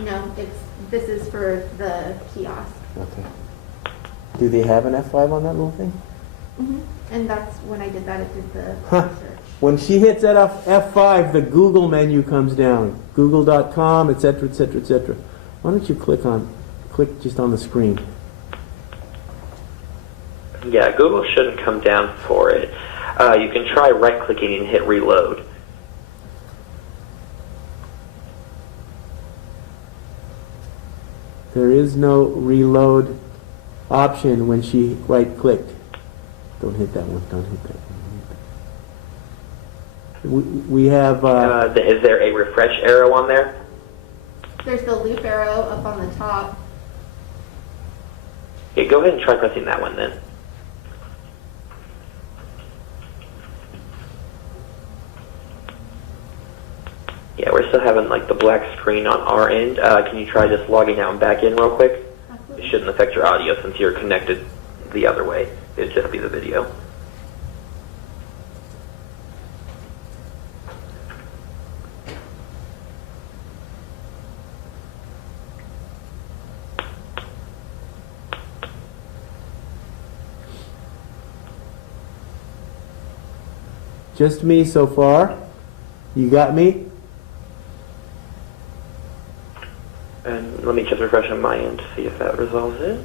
No, this is for the kiosk. Okay. Do they have an F5 on that little thing? Mm-hmm. And that's when I did that, it did the Huh. search. When she hits that F5, the Google menu comes down. Google.com, etc., etc., etc. Why don't you click just on the screen? Yeah, Google shouldn't come down for it. You can try right-clicking and hit reload. There is no reload option when she right-clicked. Don't hit that one. Don't hit that one. We have... Is there a refresh arrow on there? There's the loop arrow up on the top. Okay, go ahead and try pressing that one then. Yeah, we're still having like the black screen on our end. Can you try just logging out and back in real quick? Absolutely. It shouldn't affect your audio since you're connected the other way. It'd just be the video. Just me so far. You got me? And let me just refresh on my end to see if that resolves it.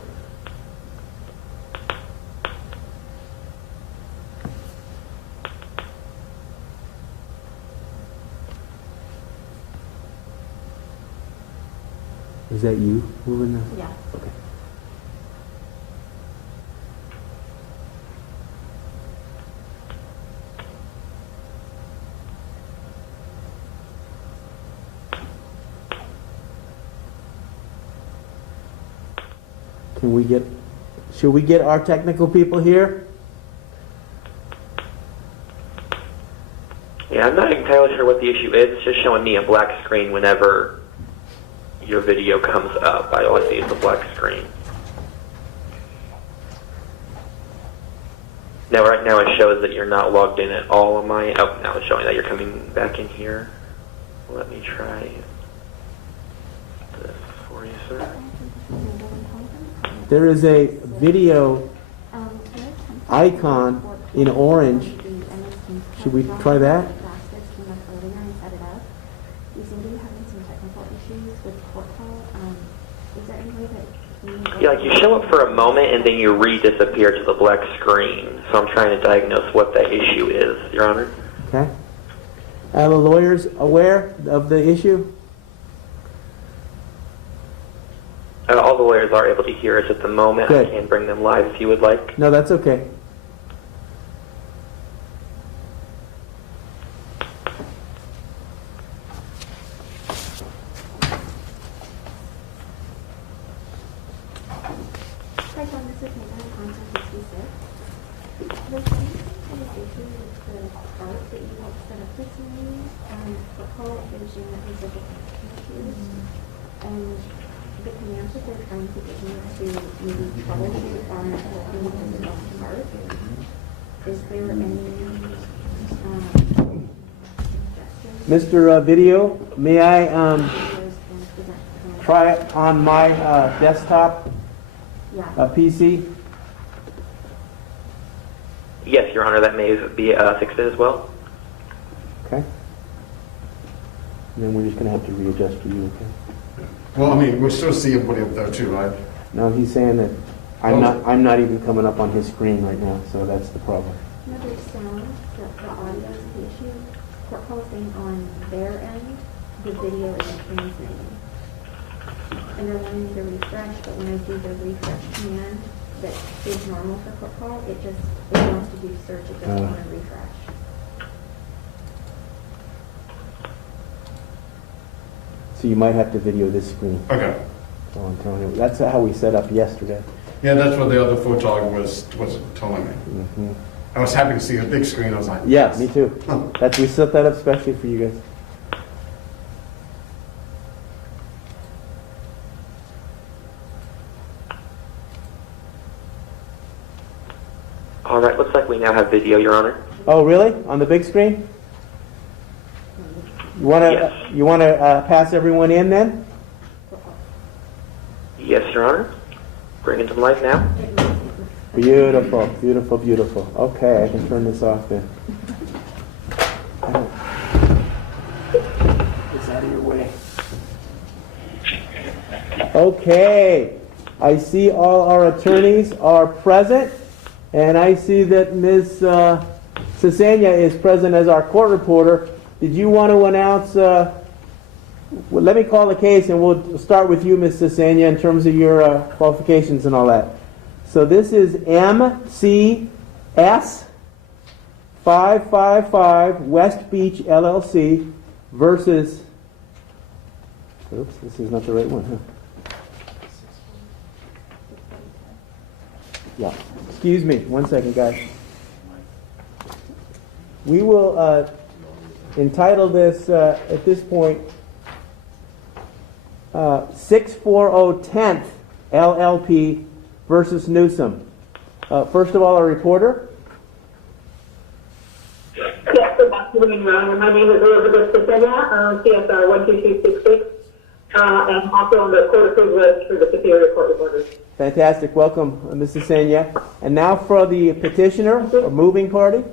Is that you moving the... Yeah. Okay. Should we get our technical people here? Yeah, I'm not entirely sure what the issue is. It's just showing me a black screen whenever your video comes up. All I see is a black screen. Now, right now it shows that you're not logged in at all on my... Oh, now it's showing that you're coming back in here. Let me try this for you, sir. There is a video icon in orange. Should we try that? Yeah, like you show up for a moment and then you re-disappear to the black screen. So I'm trying to diagnose what that issue is, Your Honor. Okay. Are the lawyers aware of the issue? All the lawyers are able to hear us at the moment. Good. I can bring them live if you would like. No, that's okay. Hi, John, this is Megan, contact 66. The thing is the issue with the chart that you helped set up this morning, the call is showing that there's issues, and the commands that they're trying to get me to maybe troubleshoot on the chart. Is there any suggestions? Mr. Video, may I Videos can present try it on my desktop Yeah. PC? Yes, Your Honor, that may be fixed as well. Okay. And then we're just going to have to readjust for you, okay? Well, I mean, we're still seeing everybody up there too, right? No, he's saying that I'm not even coming up on his screen right now, so that's the problem. No, there's sound, the audio is the issue. Court call is saying on their end, the video isn't transmitting. And they're wanting me to refresh, but when I do the refresh command that is normal for court call, it wants to do search, it doesn't want to refresh. So you might have to video this screen. Okay. So I'm telling you, that's how we set up yesterday. Yeah, that's what the other photog was telling me. Mm-hmm. I was happy to see a big screen. I was like, Yeah, me too. Oh. We set that up especially for you guys. All right, looks like we now have video, Your Honor. Oh, really? On the big screen? You want to Yes. pass everyone in then? Yes, Your Honor. Bring it to life now. Beautiful, beautiful, beautiful. Okay, I can turn this off then. It's out of your way. Okay, I see all our attorneys are present, and I see that Ms. Cesania is present as our court reporter. Did you want to announce, well, let me call the case and we'll start with you, Ms. Cesania, in terms of your qualifications and all that. So this is MCS 555 West Beach LLC versus, oops, this is not the right one, huh? Yeah, excuse me, one second, guys. We will entitle this, at this point, 640 10th LLP versus Newsom. First of all, a reporter. Yes, good afternoon, Your Honor. My name is Elizabeth Cesania, CSR 12266, and also on the court approved list for the Superior Court reporters. Fantastic. Welcome, Ms. Cesania. And now for the petitioner or moving party.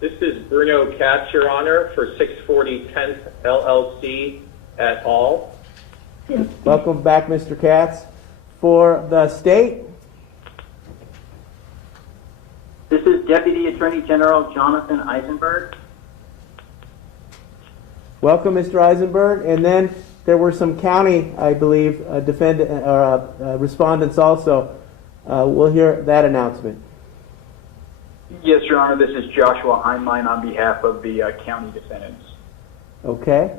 This is Bruno Katz, Your Honor, for 640 10th LLC et al. Welcome back, Mr. Katz. For the state. This is Deputy Attorney General Jonathan Eisenberg. Welcome, Mr. Eisenberg. And then there were some county, I believe, defendant or respondents also. We'll hear that announcement. Yes, Your Honor. This is Joshua Heinlein on behalf of the county defendants. Okay.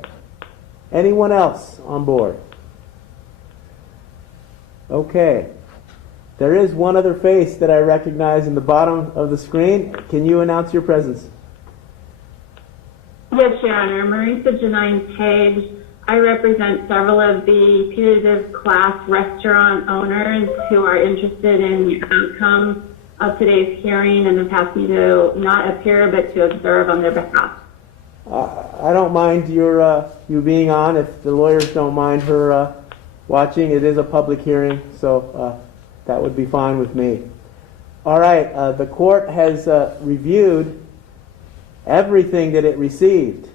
Anyone else on board? Okay. There is one other face that I recognize in the bottom of the screen. Can you announce your presence? Yes, Your Honor. Marisa Janine Page. I represent several of the putative class restaurant owners who are interested in the outcome of today's hearing and have asked me to not appear but to observe on their behalf. I don't mind you being on if the lawyers don't mind her watching. It is a public hearing, so that would be fine with me. All right, the court has reviewed everything that it received.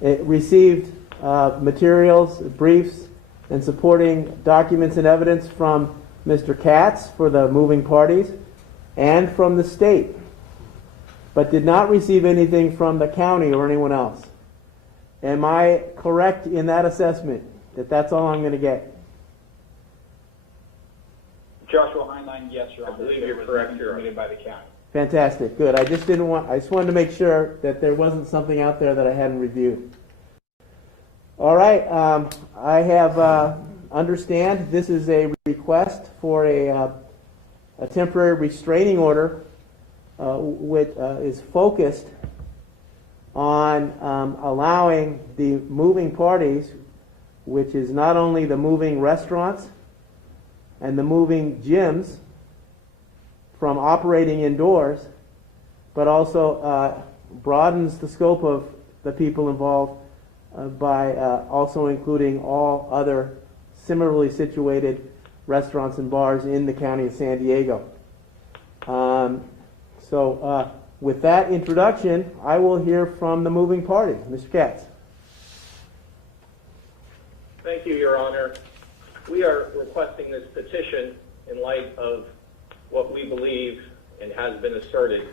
It received materials, briefs, and supporting documents and evidence from Mr. Katz for the moving parties and from the state, but did not receive anything from the county or anyone else. Am I correct in that assessment, that that's all I'm going to get? Joshua Heinlein, yes, Your Honor. I believe you're correct, Your Honor. Submitted by the county. Fantastic, good. I just wanted to make sure that there wasn't something out there that I hadn't reviewed. All right, I have understand this is a request for a temporary restraining order which is focused on allowing the moving parties, which is not only the moving restaurants and the moving gyms, from operating indoors, but also broadens the scope of the people involved by also including all other similarly situated restaurants and bars in the county of San Diego. So with that introduction, I will hear from the moving party. Mr. Katz. Thank you, Your Honor. We are requesting this petition in light of what we believe and has been asserted,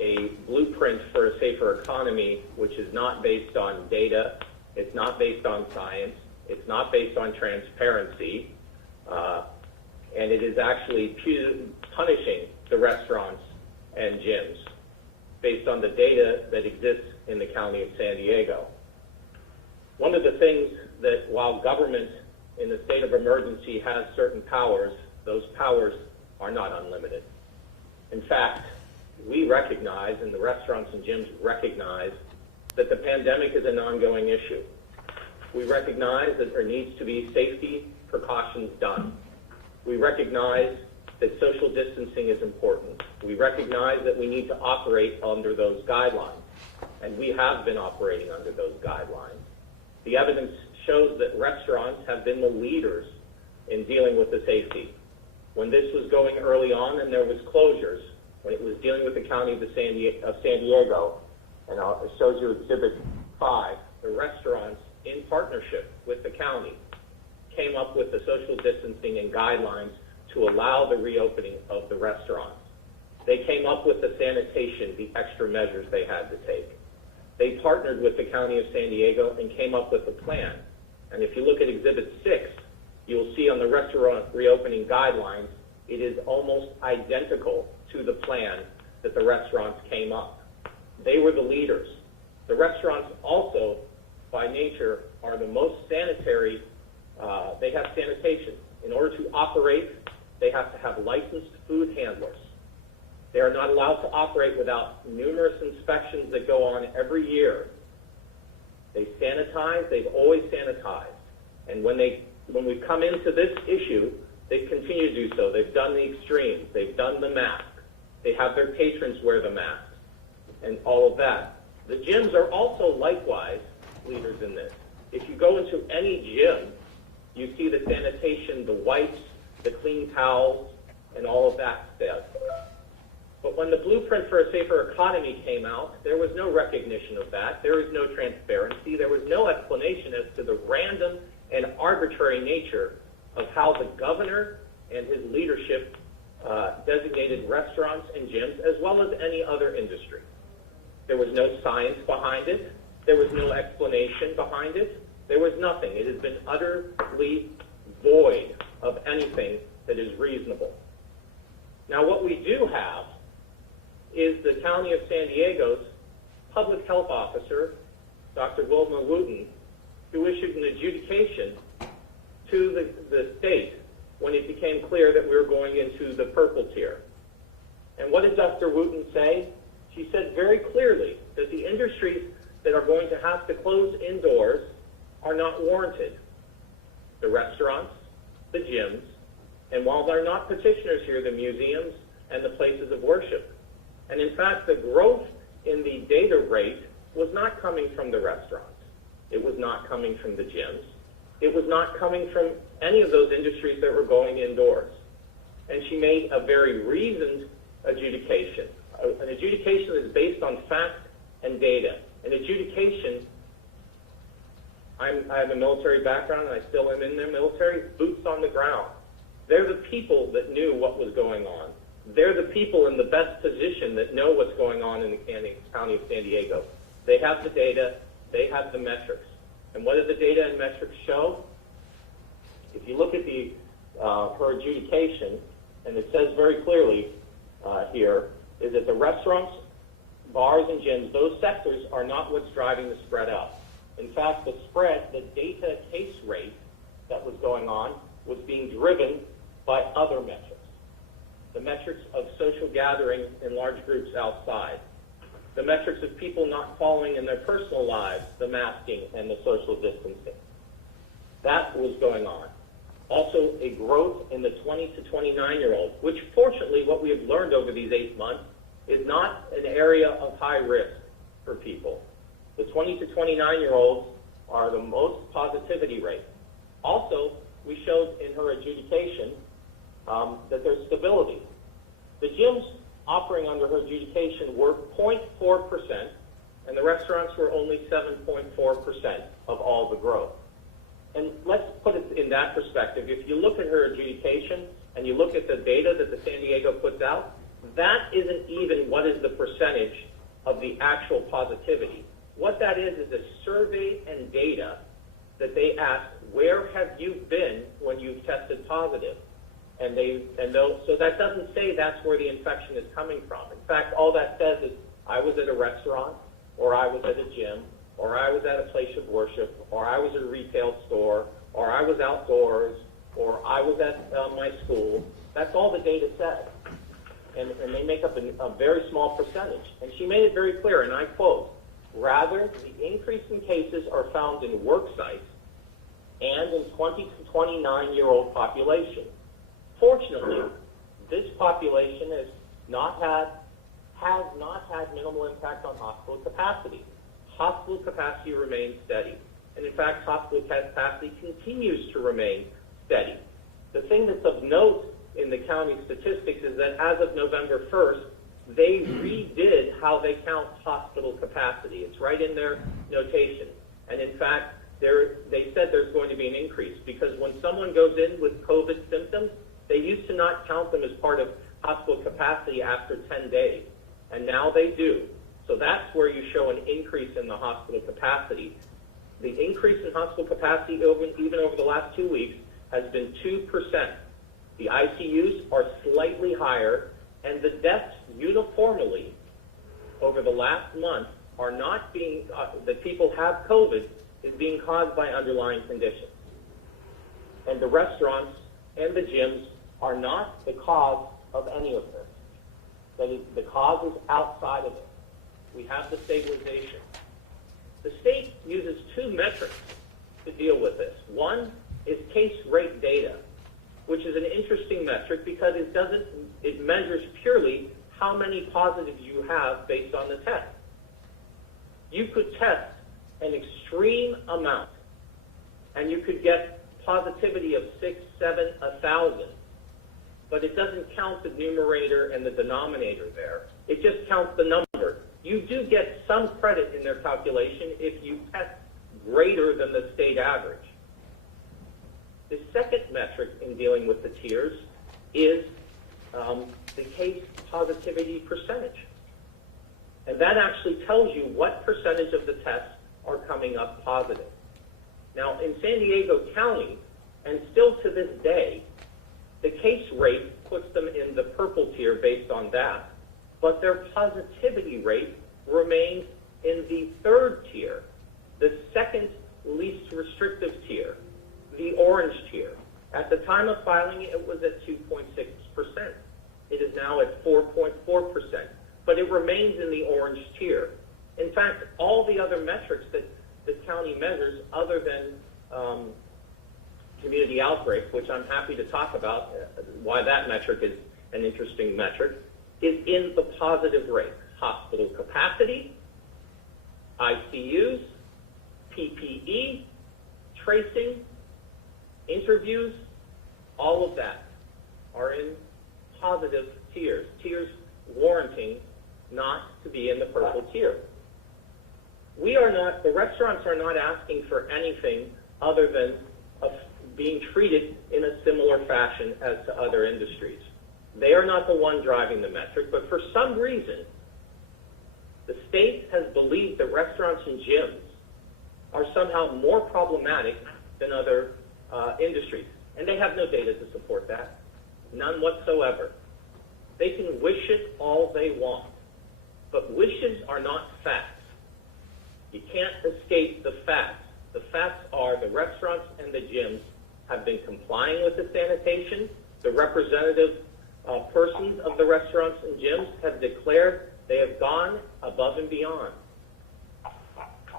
a blueprint for a safer economy, which is not based on data, it's not based on science, it's not based on transparency, and it is actually punishing the restaurants and gyms based on the data that exists in the county of San Diego. One of the things that while government in the state of emergency has certain powers, those powers are not unlimited. In fact, we recognize, and the restaurants and gyms recognize, that the pandemic is an ongoing issue. We recognize that there needs to be safety precautions done. We recognize that social distancing is important. We recognize that we need to operate under those guidelines, and we have been operating under those guidelines. The evidence shows that restaurants have been the leaders in dealing with the safety. When this was going early on and there was closures, when it was dealing with the county of San Diego, and it shows you Exhibit 5, the restaurants, in partnership with the county, came up with the social distancing and guidelines to allow the reopening of the restaurants. They came up with the sanitation, the extra measures they had to take. They partnered with the county of San Diego and came up with a plan. And if you look at Exhibit 6, you'll see on the restaurant reopening guidelines, it is almost identical to the plan that the restaurants came up. They were the leaders. The restaurants also, by nature, are the most sanitary. They have sanitation. In order to operate, they have to have licensed food handlers. They are not allowed to operate without numerous inspections that go on every year. They sanitize. They've always sanitized. And when we come into this issue, they continue to do so. They've done the extremes. They've done the mask. They have their patrons wear the mask and all of that. The gyms are also likewise leaders in this. If you go into any gym, you see the sanitation, the wipes, the clean towels, and all of that stuff. But when the blueprint for a safer economy came out, there was no recognition of that. There was no transparency. There was no explanation as to the random and arbitrary nature of how the governor and his leadership designated restaurants and gyms, as well as any other industry. There was no science behind it. There was no explanation behind it. There was nothing. It has been utterly void of anything that is reasonable. Now, what we do have is the County of San Diego's public health officer, Dr. Wilma Wooten, who issued an adjudication to the state when it became clear that we were going into the purple tier. And what did Dr. Wooten say? She said very clearly that the industries that are going to have to close indoors are not warranted. The restaurants, the gyms, and while they're not petitioners here, the museums and the places of worship. And in fact, the growth in the data rate was not coming from the restaurants. It was not coming from the gyms. It was not coming from any of those industries that were going indoors. And she made a very reasoned adjudication. An adjudication that is based on fact and data. An adjudication, I have a military background and I still am in the military, boots on the ground. They're the people that knew what was going on. They're the people in the best position that know what's going on in the County of San Diego. They have the data, they have the metrics. And what do the data and metrics show? If you look at her adjudication, and it says very clearly here, is that the restaurants, bars, and gyms, those sectors are not what's driving the spread up. In fact, the spread, the data case rate that was going on was being driven by other metrics. The metrics of social gathering in large groups outside. The metrics of people not following in their personal lives the masking and the social distancing. That was going on. Also, a growth in the 20 to 29-year-olds, which fortunately what we have learned over these 8 months is not an area of high risk for people. The 20 to 29-year-olds are the most positivity rate. Also, we showed in her adjudication that there's stability. The gyms offering under her adjudication were 0.4%, and the restaurants were only 7.4% of all the growth. And let's put it in that perspective. If you look at her adjudication and you look at the data that the San Diego puts out, that isn't even what is the percentage of the actual positivity. What that is a survey and data that they ask, where have you been when you've tested positive? So that doesn't say that's where the infection is coming from. In fact, all that says is, I was at a restaurant, or I was at a gym, or I was at a place of worship, or I was at a retail store, or I was outdoors, or I was at my school. That's all the data says. And they make up a very small percentage. And she made it very clear, and I quote, rather, the increase in cases are found in work sites and in 20 to 29-year-old population. Fortunately, this population has not had minimal impact on hospital capacity. Hospital capacity remains steady. And in fact, hospital capacity continues to remain steady. The thing that's of note in the county statistics is that as of November 1st, they redid how they count hospital capacity. It's right in their notation. And in fact, they said there's going to be an increase because when someone goes in with COVID symptoms, they used to not count them as part of hospital capacity after 10 days. And now they do. So that's where you show an increase in the hospital capacity. The increase in hospital capacity even over the last 2 weeks has been 2%. The ICUs are slightly higher, and the deaths uniformly over the last month are not being, that people have COVID, is being caused by underlying conditions. And the restaurants and the gyms are not the cause of any of this. That is, the cause is outside of it. We have the stabilization. The state uses 2 metrics to deal with this. One is case rate data, which is an interesting metric because it measures purely how many positives you have based on the test. You could test an extreme amount, and you could get positivity of 6, 7, 1,000, but it doesn't count the numerator and the denominator there. It just counts the number. You do get some credit in their calculation if you test greater than the state average. The second metric in dealing with the tiers is the case positivity percentage. And that actually tells you what percentage of the tests are coming up positive. Now, in San Diego County, and still to this day, the case rate puts them in the purple tier based on that, but their positivity rate remains in the 3rd tier, the second least restrictive tier, the orange tier. At the time of filing, it was at 2.6%. It is now at 4.4%, but it remains in the orange tier. In fact, all the other metrics that the county measures, other than community outbreak, which I'm happy to talk about, why that metric is an interesting metric, is in the positive rate. Hospital capacity, ICUs, PPE, tracing, interviews, all of that are in positive tiers, tiers warranting not to be in the purple tier. The restaurants are not asking for anything other than being treated in a similar fashion as to other industries. They are not the one driving the metric, but for some reason, the state has believed that restaurants and gyms are somehow more problematic than other industries. And they have no data to support that, none whatsoever. They can wish it all they want, but wishes are not facts. You can't escape the facts. The facts are the restaurants and the gyms have been complying with the sanitation. The representative persons of the restaurants and gyms have declared they have gone above and beyond.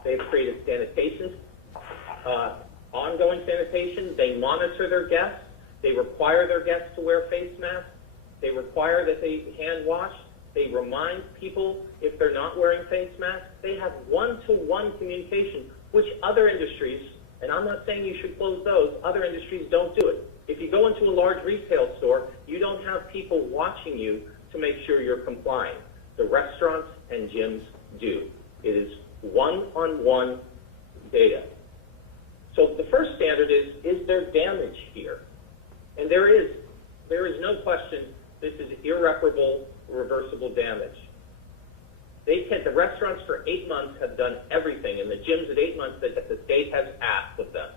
They've created sanitation, ongoing sanitation. They monitor their guests. They require their guests to wear face masks. They require that they hand wash. They remind people if they're not wearing face masks. They have one-to-one communication, which other industries, and I'm not saying you should close those, other industries don't do it. If you go into a large retail store, you don't have people watching you to make sure you're complying. The restaurants and gyms do. It is one-on-one data. So the first standard is there damage here? And there is no question this is irreparable, reversible damage. The restaurants for 8 months have done everything, and the gyms at 8 months that the state has asked of them,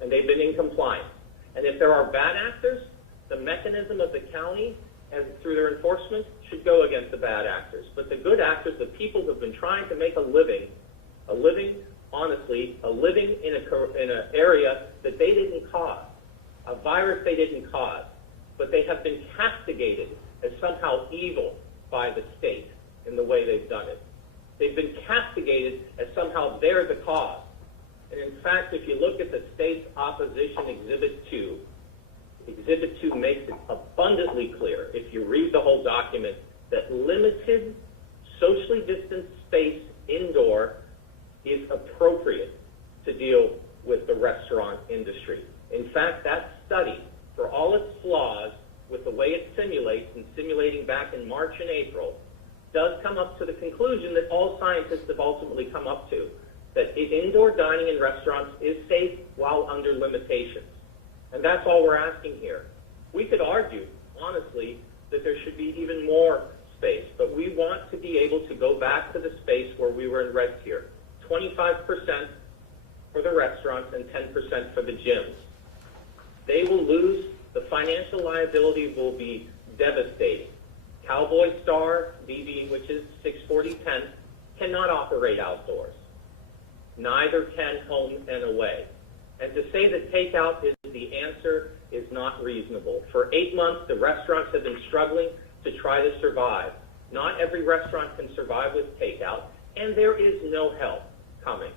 and they've been in compliance. And if there are bad actors, the mechanism of the county, and through their enforcement, should go against the bad actors. But the good actors, the people who have been trying to make a living honestly, a living in an area that they didn't cause, a virus they didn't cause, but they have been castigated as somehow evil by the state in the way they've done it. They've been castigated as somehow they're the cause. And in fact, if you look at the state's opposition Exhibit 2, Exhibit 2 makes it abundantly clear, if you read the whole document, that limited socially distanced space indoor is appropriate to deal with the restaurant industry. In fact, that study, for all its flaws with the way it simulates and simulating back in March and April, does come up to the conclusion that all scientists have ultimately come up to, that indoor dining in restaurants is safe while under limitations. And that's all we're asking here. We could argue, honestly, that there should be even more space, but we want to be able to go back to the space where we were in red tier. 25% for the restaurants and 10% for the gyms. They will lose, the financial liability will be devastating. Cowboy Star, DB, which is 64010, cannot operate outdoors. Neither can Home and Away. And to say that takeout is the answer is not reasonable. For 8 months, the restaurants have been struggling to try to survive. Not every restaurant can survive with takeout, and there is no help coming.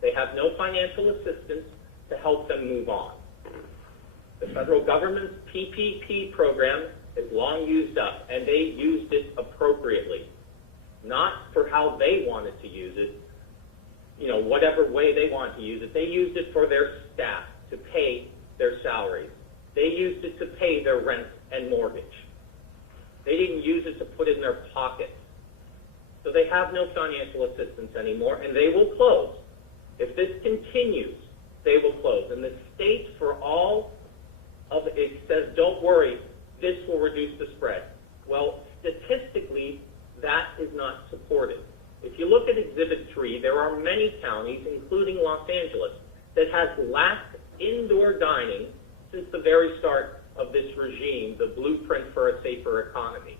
They have no financial assistance to help them move on. The federal government's PPP program is long used up, and they used it appropriately. Not for how they wanted to use it, whatever way they want to use it. They used it for their staff, to pay their salaries. They used it to pay their rent and mortgage. They didn't use it to put in their pocket. So they have no financial assistance anymore, and they will close. If this continues, they will close. And the state, for all of it, says, don't worry, this will reduce the spread. Well, statistically, that is not supported. If you look at Exhibit 3, there are many counties, including Los Angeles, that has lacked indoor dining since the very start of this regime, the blueprint for a safer economy.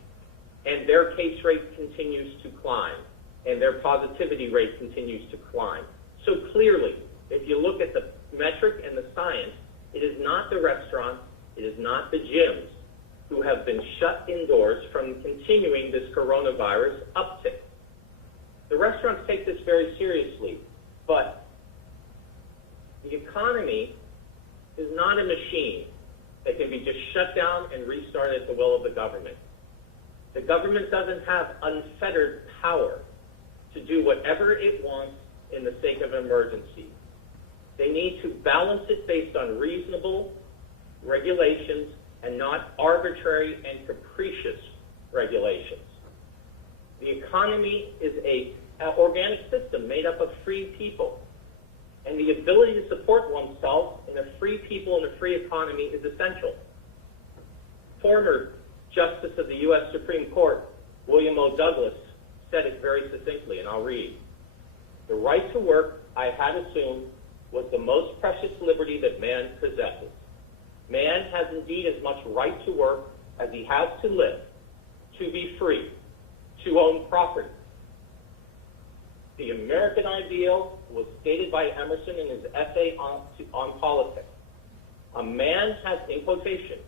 And their case rate continues to climb, and their positivity rate continues to climb. So clearly, if you look at the metric and the science, it is not the restaurants, it is not the gyms who have been shut indoors from continuing this coronavirus uptick. The restaurants take this very seriously, but the economy is not a machine that can be just shut down and restarted at the will of the government. The government doesn't have unfettered power to do whatever it wants in the sake of emergency. They need to balance it based on reasonable regulations and not arbitrary and capricious regulations. The economy is an organic system made up of free people. And the ability to support oneself in a free people and a free economy is essential. Former Justice of the U.S. Supreme Court, William O. Douglas, said it very succinctly, and I'll read. The right to work, I had assumed, was the most precious liberty that man possesses. Man has indeed as much right to work as he has to live, to be free, to own property. The American ideal was stated by Emerson in his essay on politics. A man has, in quotation,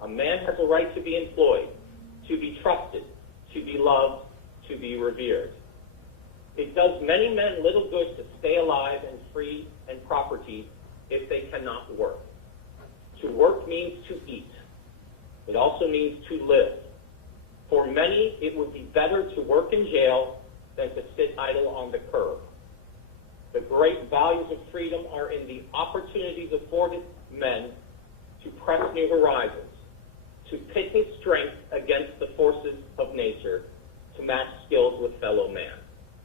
a man has a right to be employed, to be trusted, to be loved, to be revered. It does many men little good to stay alive and free and property if they cannot work. To work means to eat. It also means to live. For many, it would be better to work in jail than to sit idle on the curb. The great values of freedom are in the opportunities afforded men to press new horizons, to pit his strength against the forces of nature, to match skills with fellow man.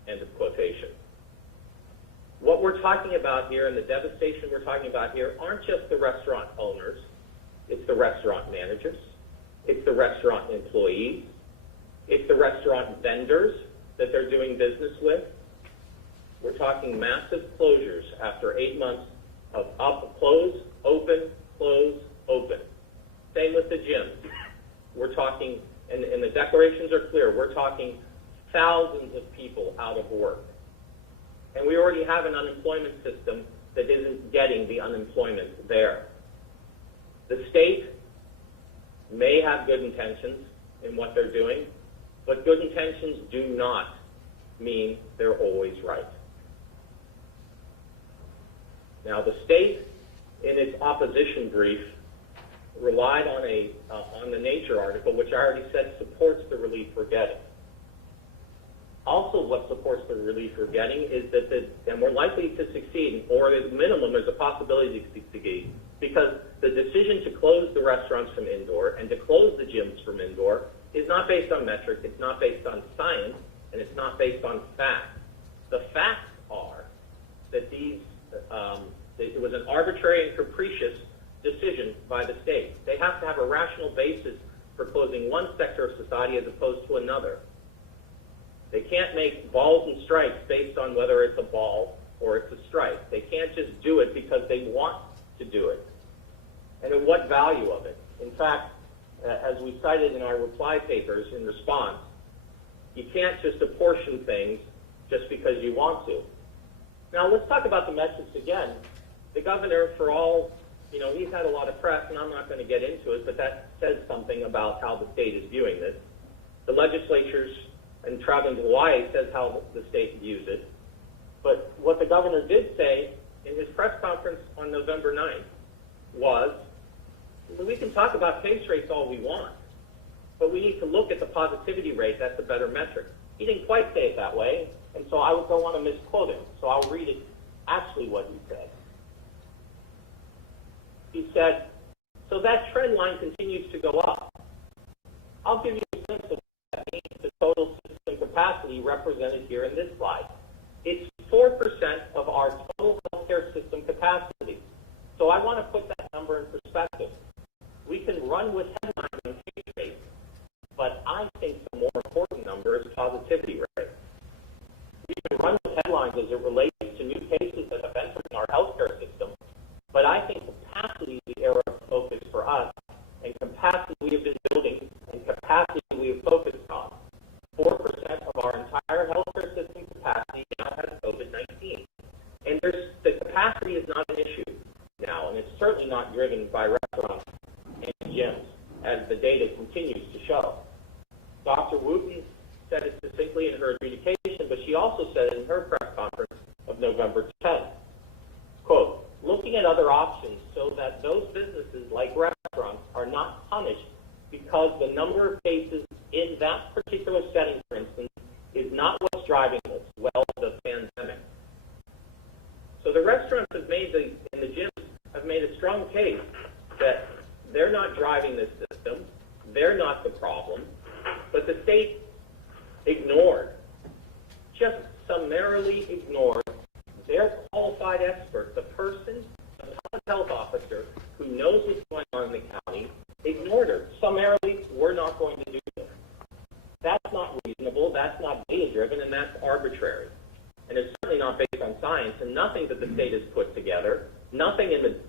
End of quotation. What we're talking about here and the devastation we're talking about here aren't just the restaurant owners, it's the restaurant managers, it's the restaurant employees, it's the restaurant vendors that they're doing business with. We're talking massive closures after 8 months of close, open, close, open. Same with the gyms. We're talking, and the declarations are clear, we're talking thousands of people out of work. And we already have an unemployment system that isn't getting the unemployment there. The state may have good intentions in what they're doing, but good intentions do not mean they're always right. Now, the state, in its opposition brief, relied on the Nature article, which I already said supports the relief we're getting. Also, what supports the relief we're getting is that, and we're likely to succeed, or at minimum, there's a possibility to succeed, because the decision to close the restaurants from indoor and to close the gyms from indoor is not based on metrics, it's not based on science, and it's not based on facts. The facts are that it was an arbitrary and capricious decision by the state. They have to have a rational basis for closing one sector of society as opposed to another. They can't make balls and strikes based on whether it's a ball or it's a strike. They can't just do it because they want to do it. And at what value of it? In fact, as we cited in our reply papers in response, you can't just apportion things just because you want to. Now, let's talk about the metrics again. The governor, for all, he's had a lot of press, and I'm not going to get into it, but that says something about how the state is viewing this. The legislatures, and traveling to Hawaii, says how the state views it. But what the governor did say in his press conference on November 9th was, we can talk about case rates all we want, but we need to look at the positivity rate. That's a better metric. He didn't quite say it that way, and so I don't want to misquote him, so I'll read it actually what he said. He said, so that trend line continues to go up. I'll give you a sense of what that means, the total system capacity represented here in this slide. It's 4% of our total healthcare system capacity. So I want to put that number in perspective. We can run with headlines and case rates, but I think the more important number is positivity rate. We can run with headlines as it relates to new cases that have entered in our healthcare system, but I think capacity is the area of focus for us, and capacity we have been building and capacity we have focused on. 4% of our entire healthcare system capacity now has COVID-19. And the capacity is not an issue now, and it's certainly not driven by restaurants and gyms, as the data continues to show. Dr. Wooten said it succinctly in her adjudication, but she also said it in her press conference of November 10th. Quote, looking at other options so that those businesses like restaurants are not punished because the number of cases in that particular setting, for instance, is not what's driving this, well, the pandemic. So the restaurants have made and the gyms have made a strong case that they're not driving this system, they're not the problem, but the state ignored, just summarily ignored their qualified expert, the person, the public health officer who knows what's going on in the county, ignored her. Summarily, we're not going to do this. That's not reasonable, that's not data-driven, and that's arbitrary. And it's certainly not based on science, and nothing that the state has put together, nothing in the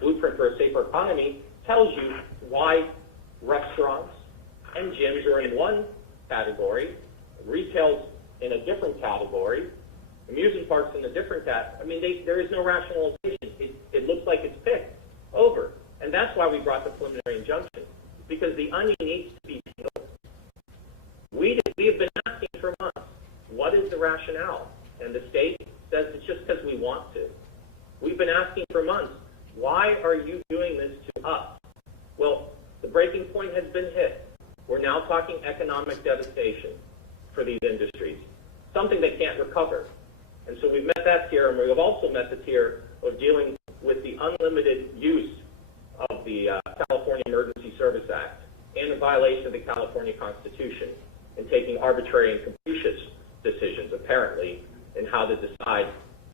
blueprint for a safer economy tells you why restaurants and gyms are in one category, retail's in a different category, amusement parks in a different category. I mean, there is no rationalization. It looks like it's picked over. And that's why we brought the preliminary injunction, because the onion needs to be peeled. We have been asking for months, what is the rationale? And the state says it's just because we want to. We've been asking for months, why are you doing this to us? Well, the breaking point has been hit. We're now talking economic devastation for these industries, something they can't recover. And so we've met that tier, and we've also met the tier of dealing with the unlimited use of the California Emergency Service Act and a violation of the California Constitution, and taking arbitrary and capricious decisions, apparently, in how to decide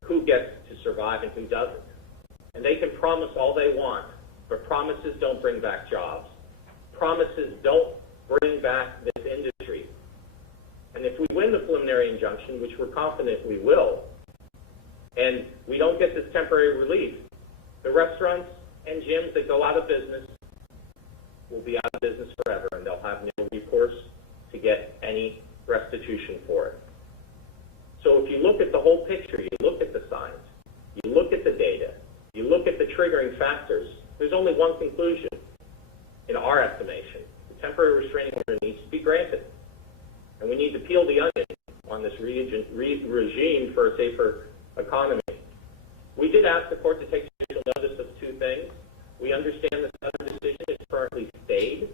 who gets to survive and who doesn't. And they can promise all they want, but promises don't bring back jobs. Promises don't bring back this industry. And if we win the preliminary injunction, which we're confident we will, and we don't get this temporary relief, the restaurants and gyms that go out of business will be out of business forever, and they'll have no recourse to get any restitution for it. So if you look at the whole picture, you look at the science, you look at the data, you look at the triggering factors, there's only one conclusion in our estimation. The temporary restraining order needs to be granted. And we need to peel the onion on this regime for a safer economy. We did ask the court to take judicial notice of two things. We understand this other decision is currently stayed,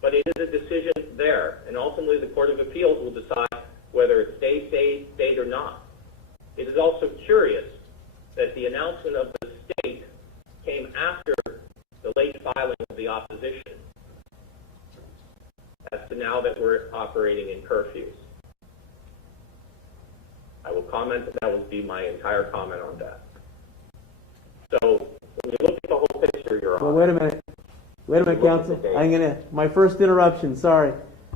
but it is a decision there, and ultimately the Court of Appeals will decide whether it stayed or not. It is also curious that the announcement of the state came after the late filing of the opposition as to now that we're operating in curfews. I will comment that will be my entire comment on that. So when you look at the whole picture, Your Honor. Well, wait a minute, counsel. My first interruption, sorry.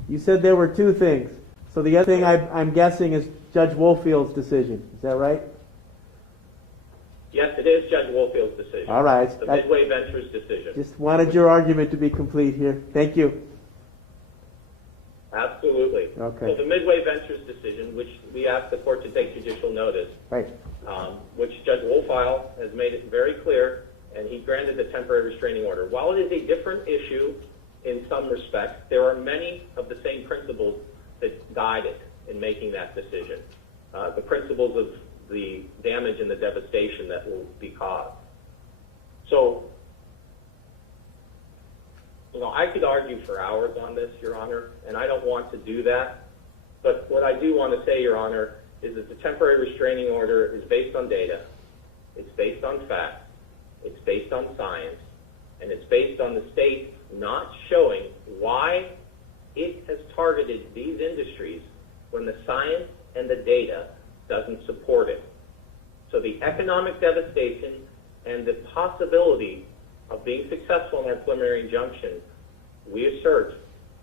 You said there were two things. So the other thing I'm guessing is Judge Wolfield's decision. Is that right? Yes, it is Judge Wolfield's decision. All right. The Midway Ventures decision. Just wanted your argument to be complete here. Thank you. Absolutely. Okay. So the Midway Ventures decision, which we asked the court to take judicial notice, Right. Which Judge Wolfile has made it very clear, and he granted the temporary restraining order. While it is a different issue in some respects, there are many of the same principles that guide it in making that decision. The principles of the damage and the devastation that will be caused. So, I could argue for hours on this, Your Honor, and I don't want to do that. But what I do want to say, Your Honor, is that the temporary restraining order is based on data, it's based on facts, it's based on science, and it's based on the state not showing why it has targeted these industries when the science and the data doesn't support it. So the economic devastation and the possibility of being successful in our preliminary injunction, we assert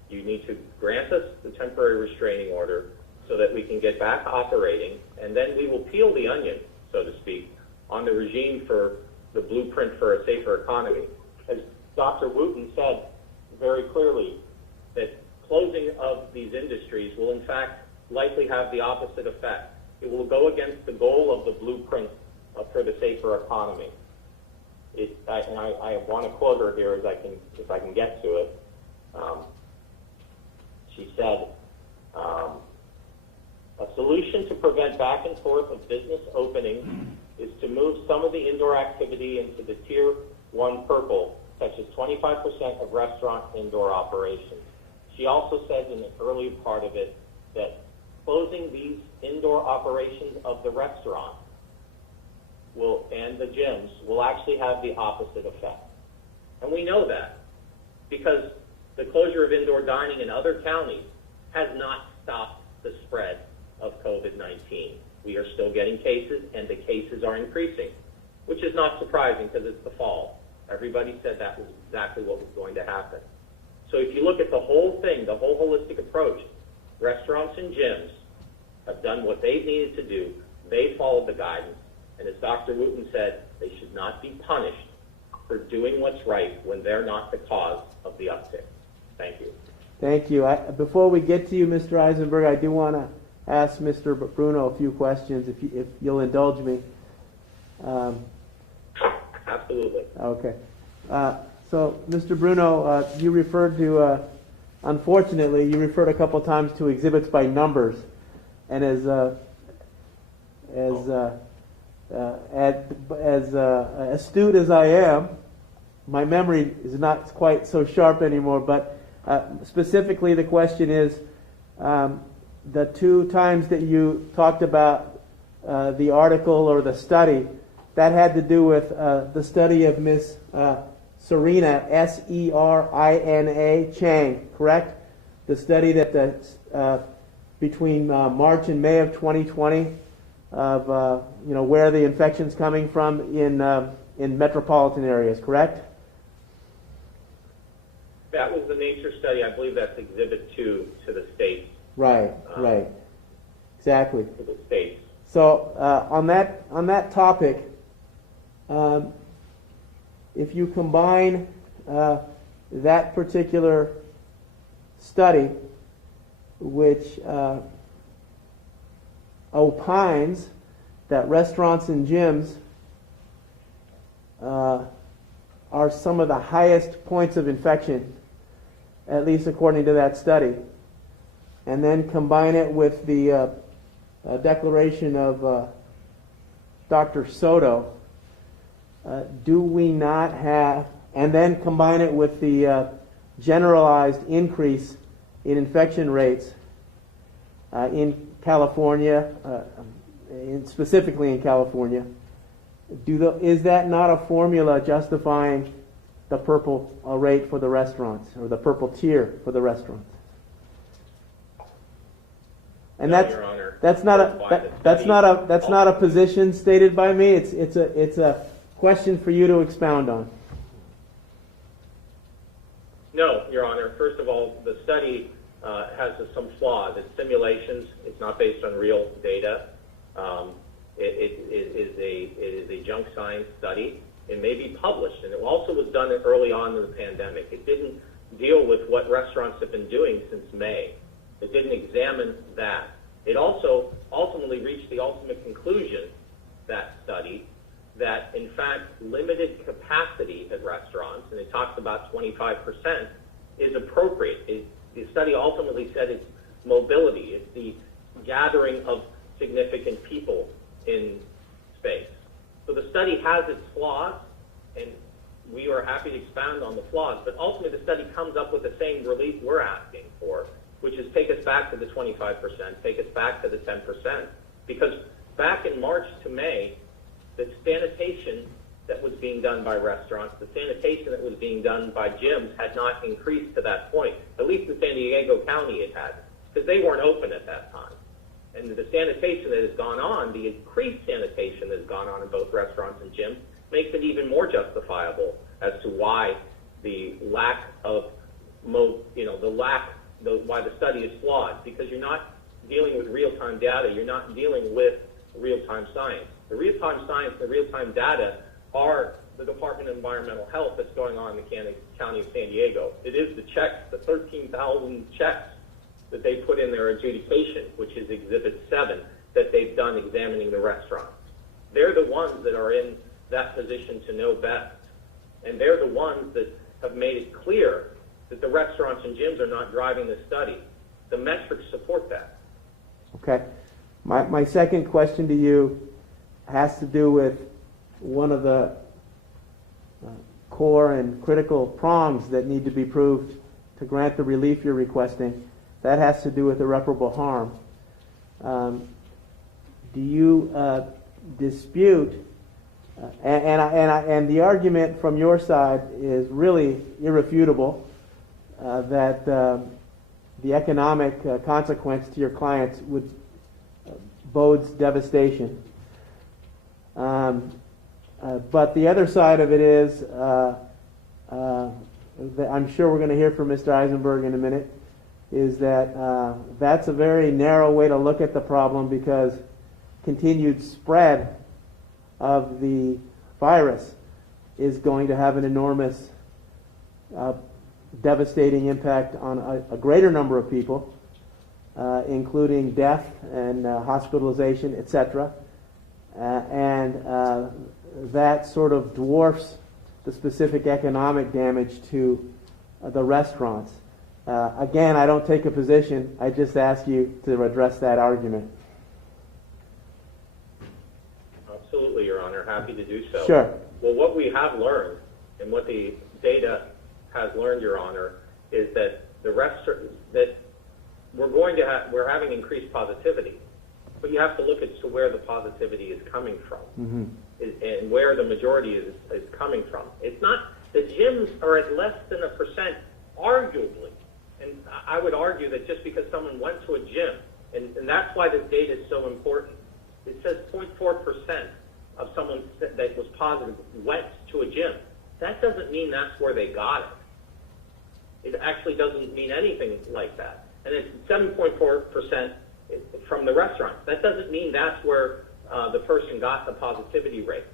you need to grant us the temporary restraining order so that we can get back operating, and then we will peel the onion, so to speak, on the regime for the blueprint for a safer economy. As Dr. Wooten said very clearly, that closing of these industries will in fact likely have the opposite effect. It will go against the goal of the blueprint for the safer economy. I want to quote her here if I can get to it. She said, a solution to prevent back and forth of business opening is to move some of the indoor activity into the Tier 1 purple, such as 25% of restaurant indoor operations. She also said in the earlier part of it that closing these indoor operations of the restaurant and the gyms will actually have the opposite effect. And we know that because the closure of indoor dining in other counties has not stopped the spread of COVID-19. We are still getting cases, and the cases are increasing, which is not surprising because it's the fall. Everybody said that was exactly what was going to happen. So if you look at the whole thing, the whole holistic approach, restaurants and gyms have done what they needed to do. They followed the guidance. And as Dr. Wooten said, they should not be punished for doing what's right when they're not the cause of the uptick. Thank you. Thank you. Before we get to you, Mr. Eisenberg, I do want to ask Mr. Bruno a few questions, if you'll indulge me. Absolutely. Okay. So, Mr. Bruno, you referred to, unfortunately, you referred a couple times to exhibits by numbers, and as astute as I am, my memory is not quite so sharp anymore. But specifically, the question is the two times that you talked about the article or the study that had to do with the study of Miss Serena, Serina Chang, correct? The study that between March and May of 2020 of where the infection's coming from in metropolitan areas, correct? That was the nature study. I believe that's Exhibit 2 to the states. Right, right, exactly. To the states. So on that topic, if you combine that particular study, which opines that restaurants and gyms are some of the highest points of infection, at least according to that study, and then combine it with the declaration of Dr. Soto, do we not have, and then combine it with the generalized increase in infection rates in California, specifically in California, is that not a formula justifying the purple rate for the restaurants, or the purple tier for the restaurants? And No, Your Honor. that's not a position stated by me. It's a question for you to expound on. No, Your Honor. First of all, the study has some flaws. It's simulations. It's not based on real data. It is a junk science study. It may be published, and it also was done early on in the pandemic. It didn't deal with what restaurants have been doing since May. It didn't examine that. It also ultimately reached the ultimate conclusion, that study, that in fact limited capacity at restaurants, and it talks about 25%, is appropriate. The study ultimately said it's mobility. It's the gathering of significant people in space. So the study has its flaws, and we are happy to expound on the flaws, but ultimately the study comes up with the same relief we're asking for, which is take us back to the 25%, take us back to the 10%, because back in March to May, the sanitation that was being done by restaurants, the sanitation that was being done by gyms had not increased to that point. At least in San Diego County it had, because they weren't open at that time. And the sanitation that has gone on, the increased sanitation that has gone on in both restaurants and gyms, makes it even more justifiable as to why the lack of, why the study is flawed, because you're not dealing with real-time data, you're not dealing with real-time science. The real-time science, the real-time data are the Department of Environmental Health that's going on in the County of San Diego. It is the checks, the 13,000 checks that they put in their adjudication, which is Exhibit 7, that they've done examining the restaurants. They're the ones that are in that position to know best. And they're the ones that have made it clear that the restaurants and gyms are not driving the study. The metrics support that. Okay. My second question to you has to do with one of the core and critical prongs that need to be proved to grant the relief you're requesting. That has to do with irreparable harm. Do you dispute, and the argument from your side is really irrefutable, that the economic consequence to your clients bodes devastation. But the other side of it is, that I'm sure we're going to hear from Mr. Eisenberg in a minute, is that that's a very narrow way to look at the problem, because continued spread of the virus is going to have an enormous devastating impact on a greater number of people, including death and hospitalization, etc. And that sort of dwarfs the specific economic damage to the restaurants. Again, I don't take a position. I just ask you to address that argument. Absolutely, Your Honor. Happy to do so. Sure. Well, what we have learned, and what the data has learned, Your Honor, is that we're having increased positivity, but you have to look as to where the positivity is coming from, and where the majority is coming from. It's not, the gyms are at less than 1%, arguably, and I would argue that just because someone went to a gym, and that's why this data is so important. It says 0.4% of someone that was positive went to a gym. That doesn't mean that's where they got it. It actually doesn't mean anything like that. And it's 7.4% from the restaurants. That doesn't mean that's where the person got the positivity rate.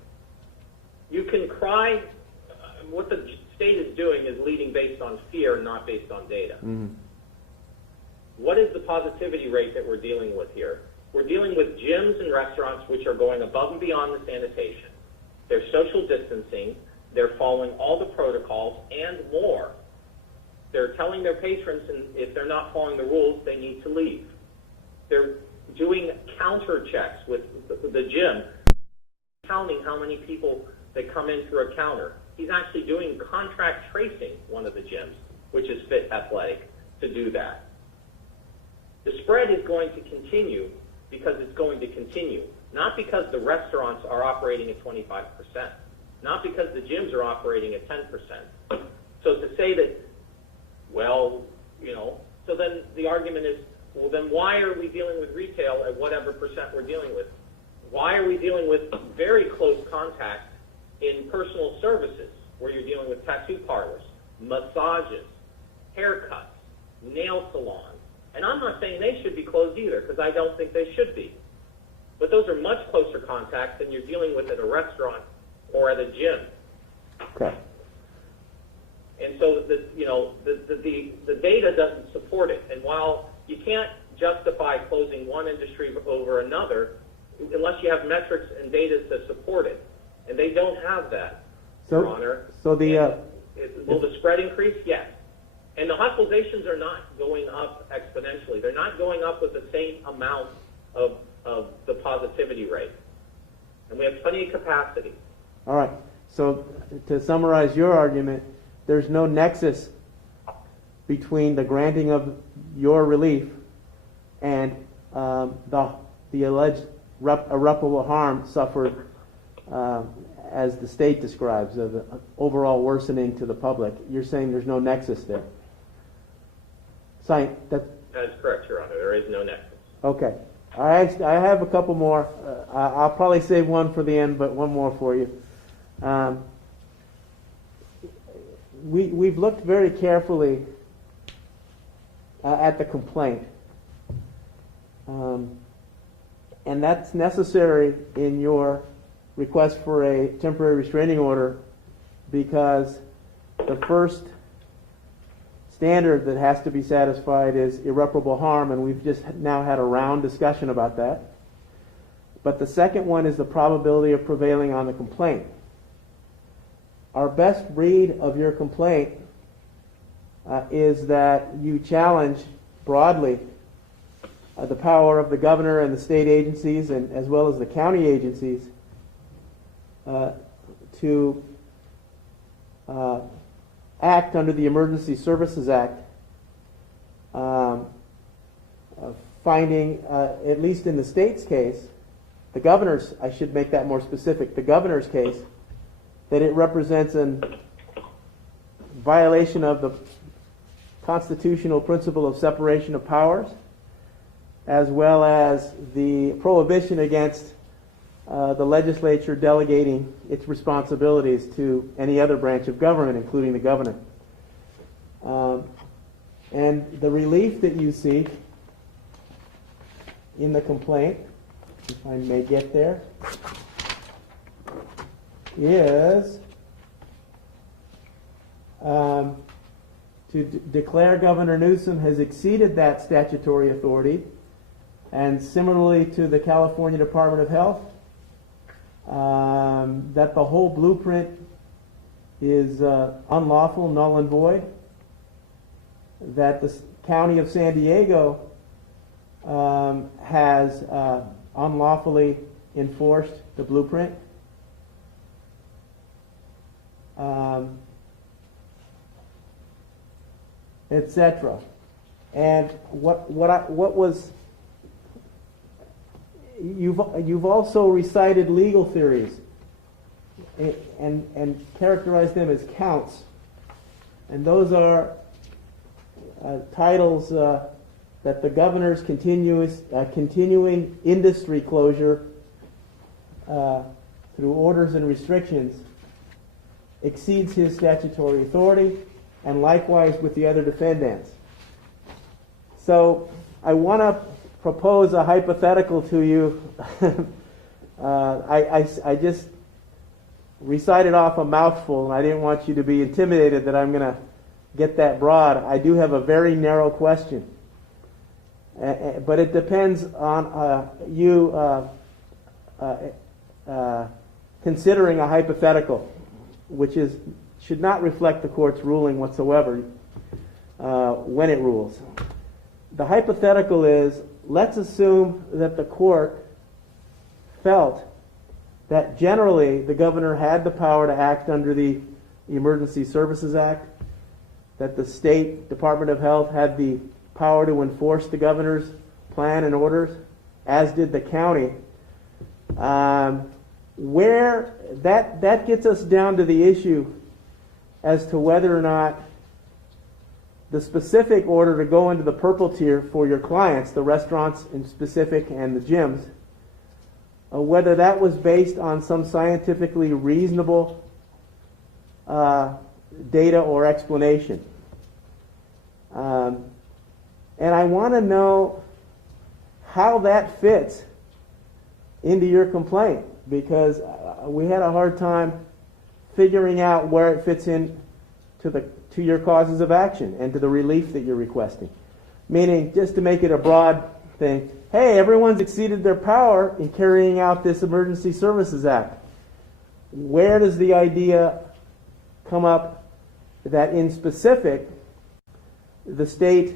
You can cry. What the state is doing is leading based on fear, not based on data. What is the positivity rate that we're dealing with here? We're dealing with gyms and restaurants which are going above and beyond the sanitation. They're social distancing. They're following all the protocols and more. They're telling their patrons, and if they're not following the rules, they need to leave. They're doing counter checks with the gym, counting how many people that come in through a counter. He's actually doing contract tracing, one of the gyms, which is Fit Athletic, to do that. The spread is going to continue because it's going to continue, not because the restaurants are operating at 25%, not because the gyms are operating at 10%. So to say that, well, so then the argument is, well, then why are we dealing with retail at whatever percent we're dealing with? Why are we dealing with very close contact in personal services, where you're dealing with tattoo parlors, massages, haircuts, nail salons? And I'm not saying they should be closed either, because I don't think they should be. But those are much closer contacts than you're dealing with at a restaurant or at a gym. Okay. And so the data doesn't support it. And while you can't justify closing one industry over another unless you have metrics and data to support it, and they don't have that, Your Honor. So will the spread increase? Yes. And the hospitalizations are not going up exponentially. They're not going up with the same amount of the positivity rate. And we have plenty of capacity. All right. So to summarize your argument, there's no nexus between the granting of your relief and the alleged irreparable harm suffered, as the state describes, of the overall worsening to the public. You're saying there's no nexus there. That is correct, Your Honor. There is no nexus. Okay. I have a couple more. I'll probably save one for the end, but one more for you. We've looked very carefully at the complaint. And that's necessary in your request for a temporary restraining order, because the first standard that has to be satisfied is irreparable harm, and we've just now had a round discussion about that. But the second one is the probability of prevailing on the complaint. Our best read of your complaint is that you challenge broadly the power of the governor and the state agencies, and as well as the county agencies, to act under the Emergency Services Act, finding, at least in the state's case, the governor's, I should make that more specific, the governor's case, that it represents a violation of the constitutional principle of separation of powers, as well as the prohibition against the legislature delegating its responsibilities to any other branch of government, including the governor. And the relief that you seek in the complaint, if I may get there, is to declare Governor Newsom has exceeded that statutory authority, and similarly to the California Department of Health, that the whole blueprint is unlawful, null and void, that the County of San Diego has unlawfully enforced the blueprint, etc. And what was you've also recited legal theories and characterized them as counts, and those are titles that the governor's continuing industry closure through orders and restrictions exceeds his statutory authority, and likewise with the other defendants. So I want to propose a hypothetical to you. I just recited off a mouthful, and I didn't want you to be intimidated that I'm going to get that broad. I do have a very narrow question, but it depends on you considering a hypothetical, which should not reflect the court's ruling whatsoever when it rules. The hypothetical is, let's assume that the court felt that generally the governor had the power to act under the Emergency Services Act, that the State Department of Health had the power to enforce the governor's plan and orders, as did the county. Where that gets us down to the issue as to whether or not the specific order to go into the purple tier for your clients, the restaurants in specific and the gyms, whether that was based on some scientifically reasonable data or explanation. And I want to know how that fits into your complaint, because we had a hard time figuring out where it fits in to your causes of action and to the relief that you're requesting. Meaning, just to make it a broad thing, hey, everyone's exceeded their power in carrying out this Emergency Services Act. Where does the idea come up that in specific, the state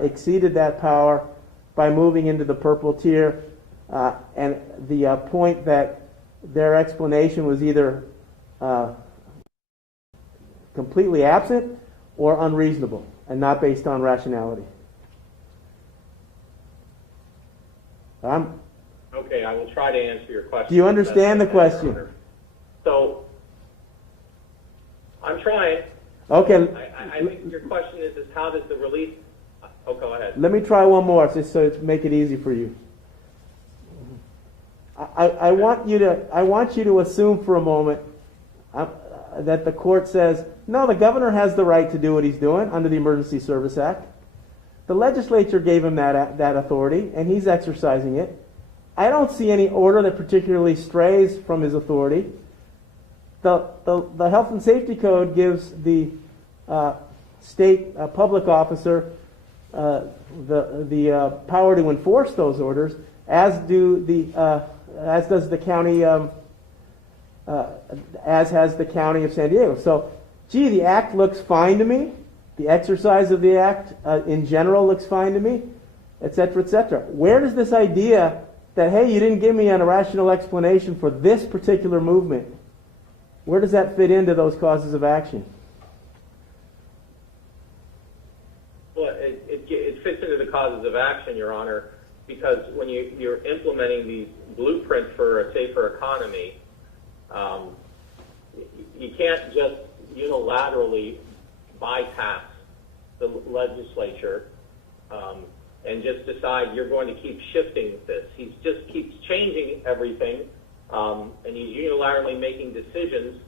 exceeded that power by moving into the purple tier, and the point that their explanation was either completely absent or unreasonable and not based on rationality? Okay, I will try to answer your question. Do you understand the question? So, I'm trying. Okay. I think your question is how does the release... Oh, go ahead. Let me try one more, just so to make it easy for you. I want you to assume for a moment that the court says, no, the governor has the right to do what he's doing under the Emergency Service Act. The legislature gave him that authority, and he's exercising it. I don't see any order that particularly strays from his authority. The Health and Safety Code gives the state public officer the power to enforce those orders, as does the county, as has the county of San Diego. So, gee, the act looks fine to me. The exercise of the act in general looks fine to me, et cetera, et cetera. Where does this idea that, hey, you didn't give me an rational explanation for this particular movement, where does that fit into those causes of action? Well, it fits into the causes of action, Your Honor, because when you're implementing these blueprints for a safer economy, you can't just unilaterally bypass the legislature and just decide you're going to keep shifting this. He just keeps changing everything, and he's unilaterally making decisions.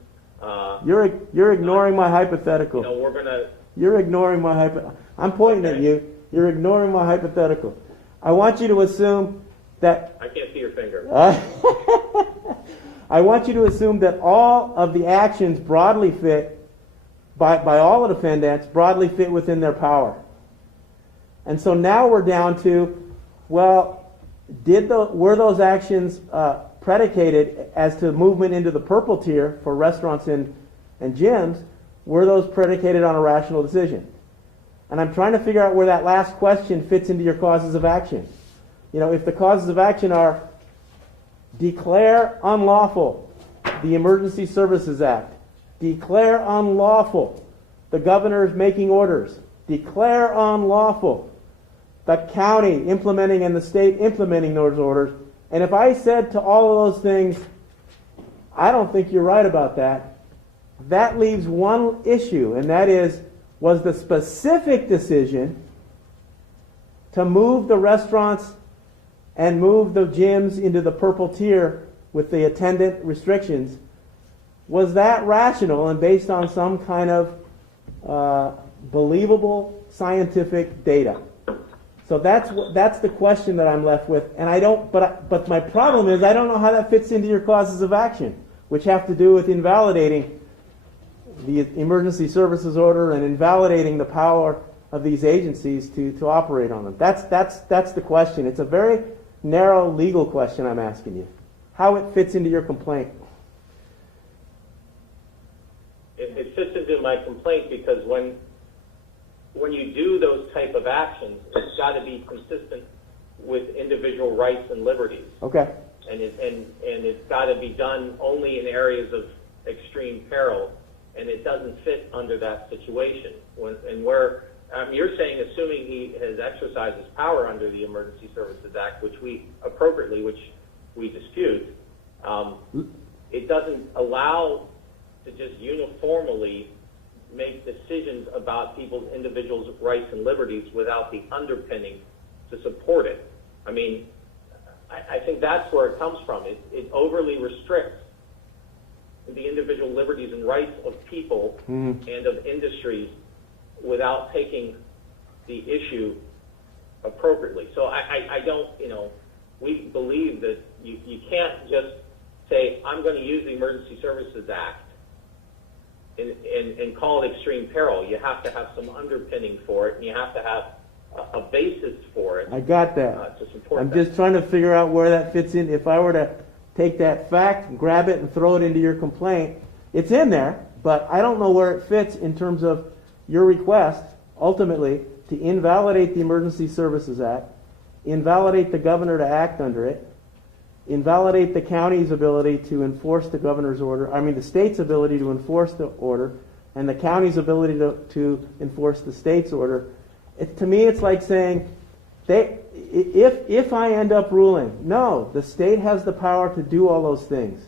You're ignoring my hypothetical. We're going to... You're ignoring my hypothetical. I'm pointing at you. You're ignoring my hypothetical. I want you to assume that... I can't see your finger. I want you to assume that all of the actions broadly fit, by all the defendants, broadly fit within their power. And so now we're down to, well, were those actions predicated as to movement into the purple tier for restaurants and gyms? Were those predicated on a rational decision? And I'm trying to figure out where that last question fits into your causes of action. If the causes of action are declare unlawful the Emergency Services Act, declare unlawful the governor's making orders, declare unlawful the county implementing and the state implementing those orders, and if I said to all of those things, I don't think you're right about that, that leaves one issue, and that is, was the specific decision to move the restaurants and move the gyms into the purple tier with the attendant restrictions, was that rational and based on some kind of believable scientific data? So that's the question that I'm left with, and I don't. But my problem is I don't know how that fits into your causes of action, which have to do with invalidating the emergency services order and invalidating the power of these agencies to operate on them. That's the question. It's a very narrow legal question I'm asking you. How it fits into your complaint. It fits into my complaint because when you do those type of actions, it's got to be consistent with individual rights and liberties. Okay. And it's got to be done only in areas of extreme peril, and it doesn't fit under that situation. And where You're saying, assuming he has exercised his power under the Emergency Services Act, which we dispute, it doesn't allow to just uniformly make decisions about people's individuals' rights and liberties without the underpinning to support it. I mean, I think that's where it comes from. It overly restricts the individual liberties and rights of people and of industries without taking the issue appropriately. So I don't, we believe that you can't just say, I'm going to use the Emergency Services Act and call it extreme peril. You have to have some underpinning for it, and you have to have a basis for it. I got that. To support I'm that. just trying to figure out where that fits in. If I were to take that fact, grab it, and throw it into your complaint, it's in there, but I don't know where it fits in terms of your request, ultimately, to invalidate the Emergency Services Act, invalidate the governor to act under it, invalidate the county's ability to enforce the governor's order, the state's ability to enforce the order, and the county's ability to enforce the state's order. To me, it's like saying, if I end up ruling, no, the state has the power to do all those things.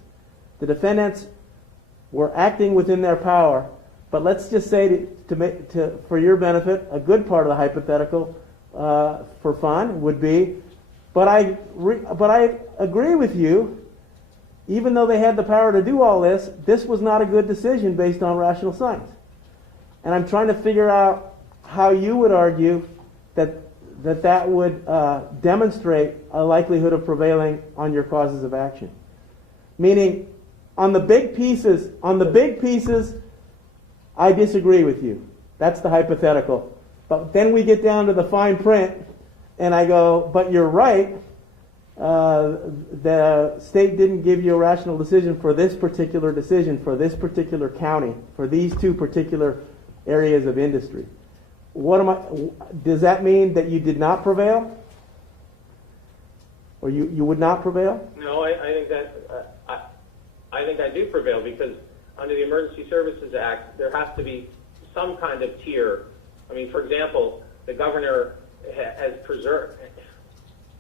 The defendants were acting within their power, but let's just say, for your benefit, a good part of the hypothetical for fun would be, but I agree with you, even though they had the power to do all this, this was not a good decision based on rational science. And I'm trying to figure out how you would argue that would demonstrate a likelihood of prevailing on your causes of action. Meaning, on the big pieces, I disagree with you. That's the hypothetical. But then we get down to the fine print, and I go, but you're right. The state didn't give you a rational decision for this particular county, for these two particular areas of industry. Does that mean that you did not prevail? Or you would not prevail? No, I think I do prevail, because under the Emergency Services Act, there has to be some kind of tier. For example, the governor has preserved.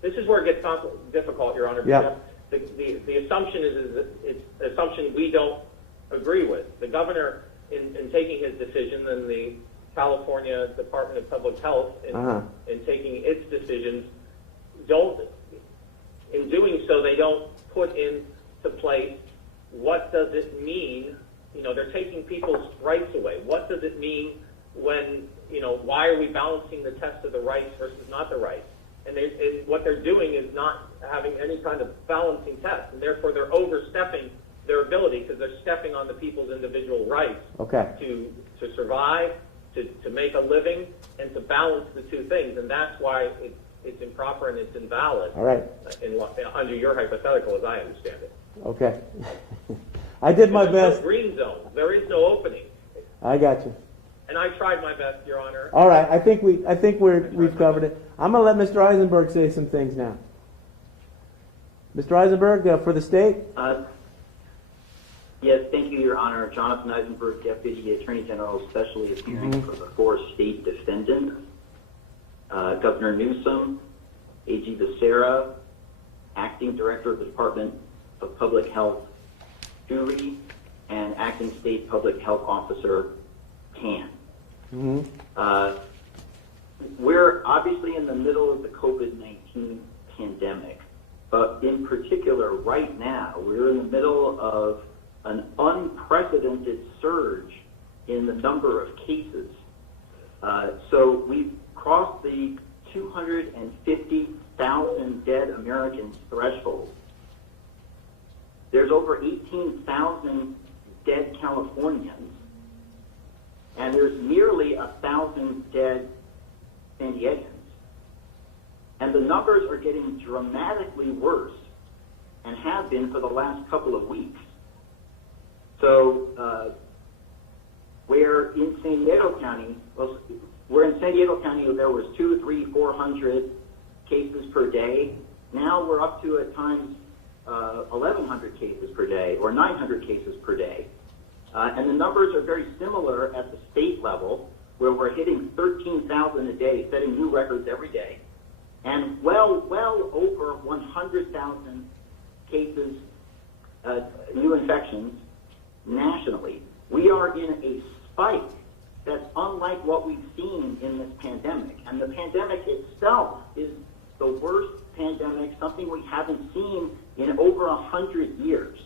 This is where it gets difficult, Your Honor. Yeah. The assumption is it's an assumption we don't agree with. The governor, in taking his decision, and the California Department of Public Health, in taking its decisions, in doing so, they don't put into place what does it mean. They're taking people's rights away. What does it mean when, why are we balancing the test of the rights versus not the rights? And what they're doing is not having any kind of balancing test, and therefore they're overstepping their ability, because they're stepping on the people's individual rights to survive, to make a living, and to balance the two things. And that's why it's improper and it's invalid. All right. Under your hypothetical, as I understand it. Okay. I did my best. There's no green zone. There is no opening. I got you. And I tried my best, Your Honor. All right. I think we've covered it. I'm going to let Mr. Eisenberg say some things now. Mr. Eisenberg, for the state. Yes, thank you, Your Honor. Jonathan Eisenberg, Deputy Attorney General, specially appearing for the 4 state defendants. Governor Newsom, AG Becerra, Acting Director of the Department of Public Health, Jury, and Acting State Public Health Officer, Pan. We're obviously in the middle of the COVID-19 pandemic, but in particular, right now, we're in the middle of an unprecedented surge in the number of cases. So we've crossed the 250,000 dead Americans threshold. There's over 18,000 dead Californians, and there's nearly 1,000 dead San Diegans. And the numbers are getting dramatically worse, and have been for the last couple of weeks. So where in San Diego County, there was 200, 300, 400 cases per day. Now we're up to at times 1,100 cases per day, or 900 cases per day. And the numbers are very similar at the state level, where we're hitting 13,000 a day, setting new records every day, and well over 100,000 cases, new infections nationally. We are in a spike that's unlike what we've seen in this pandemic. And the pandemic itself is the worst pandemic, something we haven't seen in over 100 years.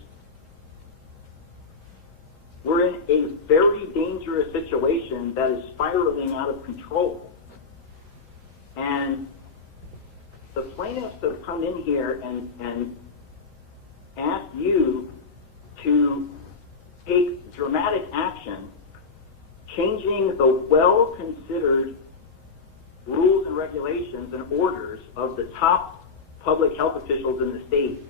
We're in a very dangerous situation that is spiraling out of control. And the plaintiffs have come in here and asked you to take dramatic action, changing the well-considered rules and regulations and orders of the top public health officials in the state.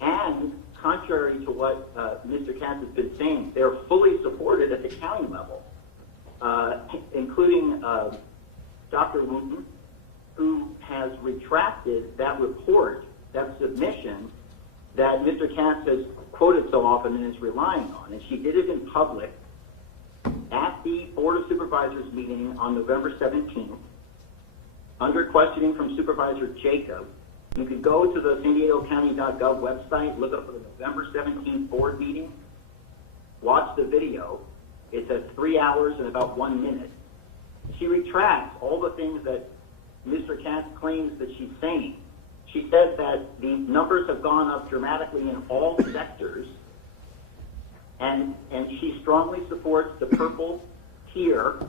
And contrary to what Mr. Katz has been saying, they're fully supported at the county level, including Dr. Wooten, who has retracted that report, that submission that Mr. Katz has quoted so often and is relying on. And she did it in public at the Board of Supervisors meeting on November 17th, under questioning from Supervisor Jacob. You could go to the San Diego County.gov website, look up for the November 17th board meeting, watch the video. It's at 3 hours and about 1 minute. She retracts all the things that Mr. Katz claims that she's saying. She said that the numbers have gone up dramatically in all sectors, and she strongly supports the purple tier,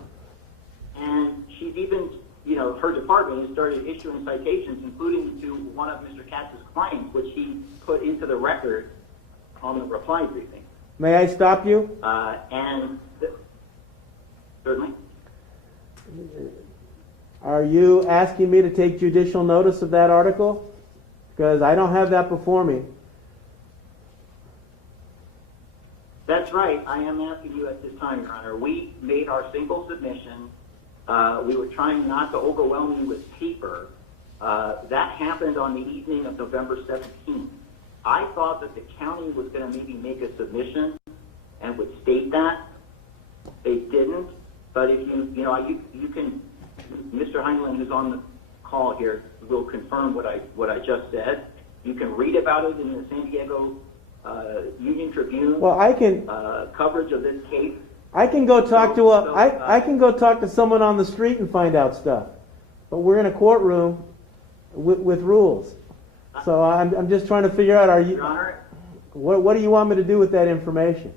and she's even, her department has started issuing citations, including to one of Mr. Katz's clients, which he put into the record on the reply briefing. May I stop you? Certainly. Are you asking me to take judicial notice of that article? Because I don't have that before me. That's right. I am asking you at this time, Your Honor. We made our single submission. We were trying not to overwhelm you with paper. That happened on the evening of November 17th. I thought that the county was going to maybe make a submission and would state that. They didn't. But if you can, Mr. Heinlein, who's on the call here, will confirm what I just said. You can read about it in the San Diego Union Tribune. Well, I can coverage of this case. I can go talk to I can go talk to someone on the street and find out stuff. But we're in a courtroom with rules. So I'm just trying to figure out, are you, Your Honor, what do you want me to do with that information?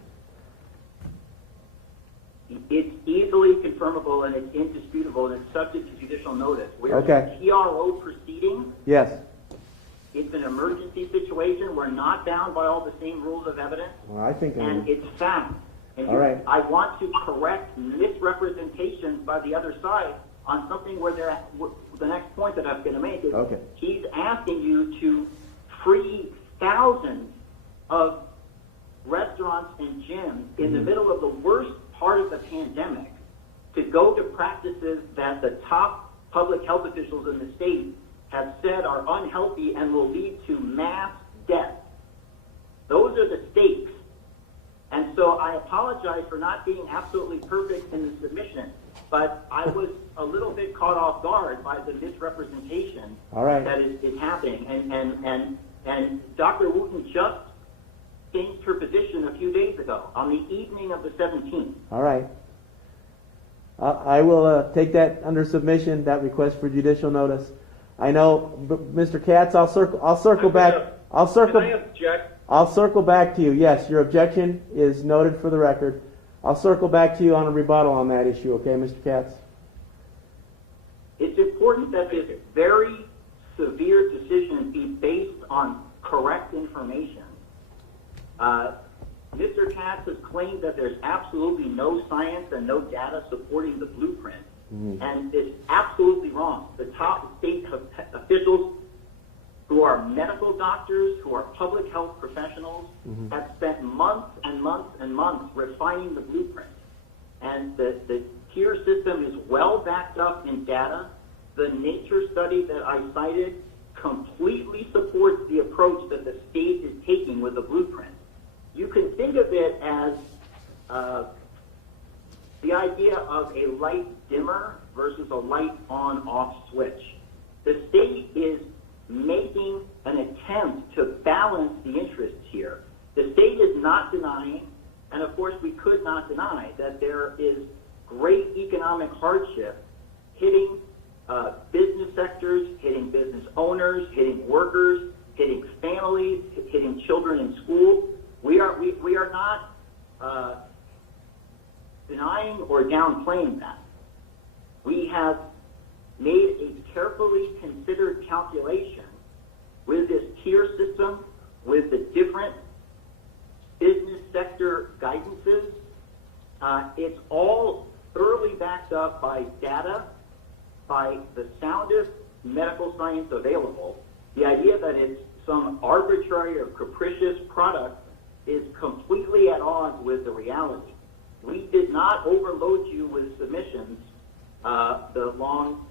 it's easily confirmable and it's indisputable and it's subject to judicial notice. We're Okay. in a TRO proceeding. Yes. It's an emergency situation. We're not bound by all the same rules of evidence. Well, I think And it's fact. And All right. I want to correct misrepresentations by the other side on something where the next point that I'm going to make is Okay. he's asking you to free thousands of restaurants and gyms in the middle of the worst part of the pandemic to go to practices that the top public health officials in the state have said are unhealthy and will lead to mass death. Those are the stakes. And so I apologize for not being absolutely perfect in the submission, but I was a little bit caught off guard by the misrepresentation All right. that is happening. And Dr. Wooten just changed her position a few days ago on the evening of the 17th. All right. I will take that under submission, that request for judicial notice. I know, Mr. Katz, I'll circle back. Can I object? I'll circle back to you. Yes, your objection is noted for the record. I'll circle back to you on a rebuttal on that issue, okay, Mr. Katz? It's important that this very severe decision be based on correct information. Mr. Katz has claimed that there's absolutely no science and no data supporting the blueprint, and it's absolutely wrong. The top state officials who are medical doctors, who are public health professionals, have spent months and months and months refining the blueprint. And the tier system is well backed up in data. The nature study that I cited completely supports the approach that the state is taking with the blueprint. You can think of it as the idea of a light dimmer versus a light on-off switch. The state is making an attempt to balance the interests here. The state is not denying, and of course we could not deny, that there is great economic hardship hitting business sectors, hitting business owners, hitting workers, hitting families, hitting children in school. We are not denying or downplaying that. We have made a carefully considered calculation with this tier system, with the different business sector guidances. It's all thoroughly backed up by data, by the soundest medical science available. The idea that it's some arbitrary or capricious product is completely at odds with the reality. We did not overload you with submissions. The long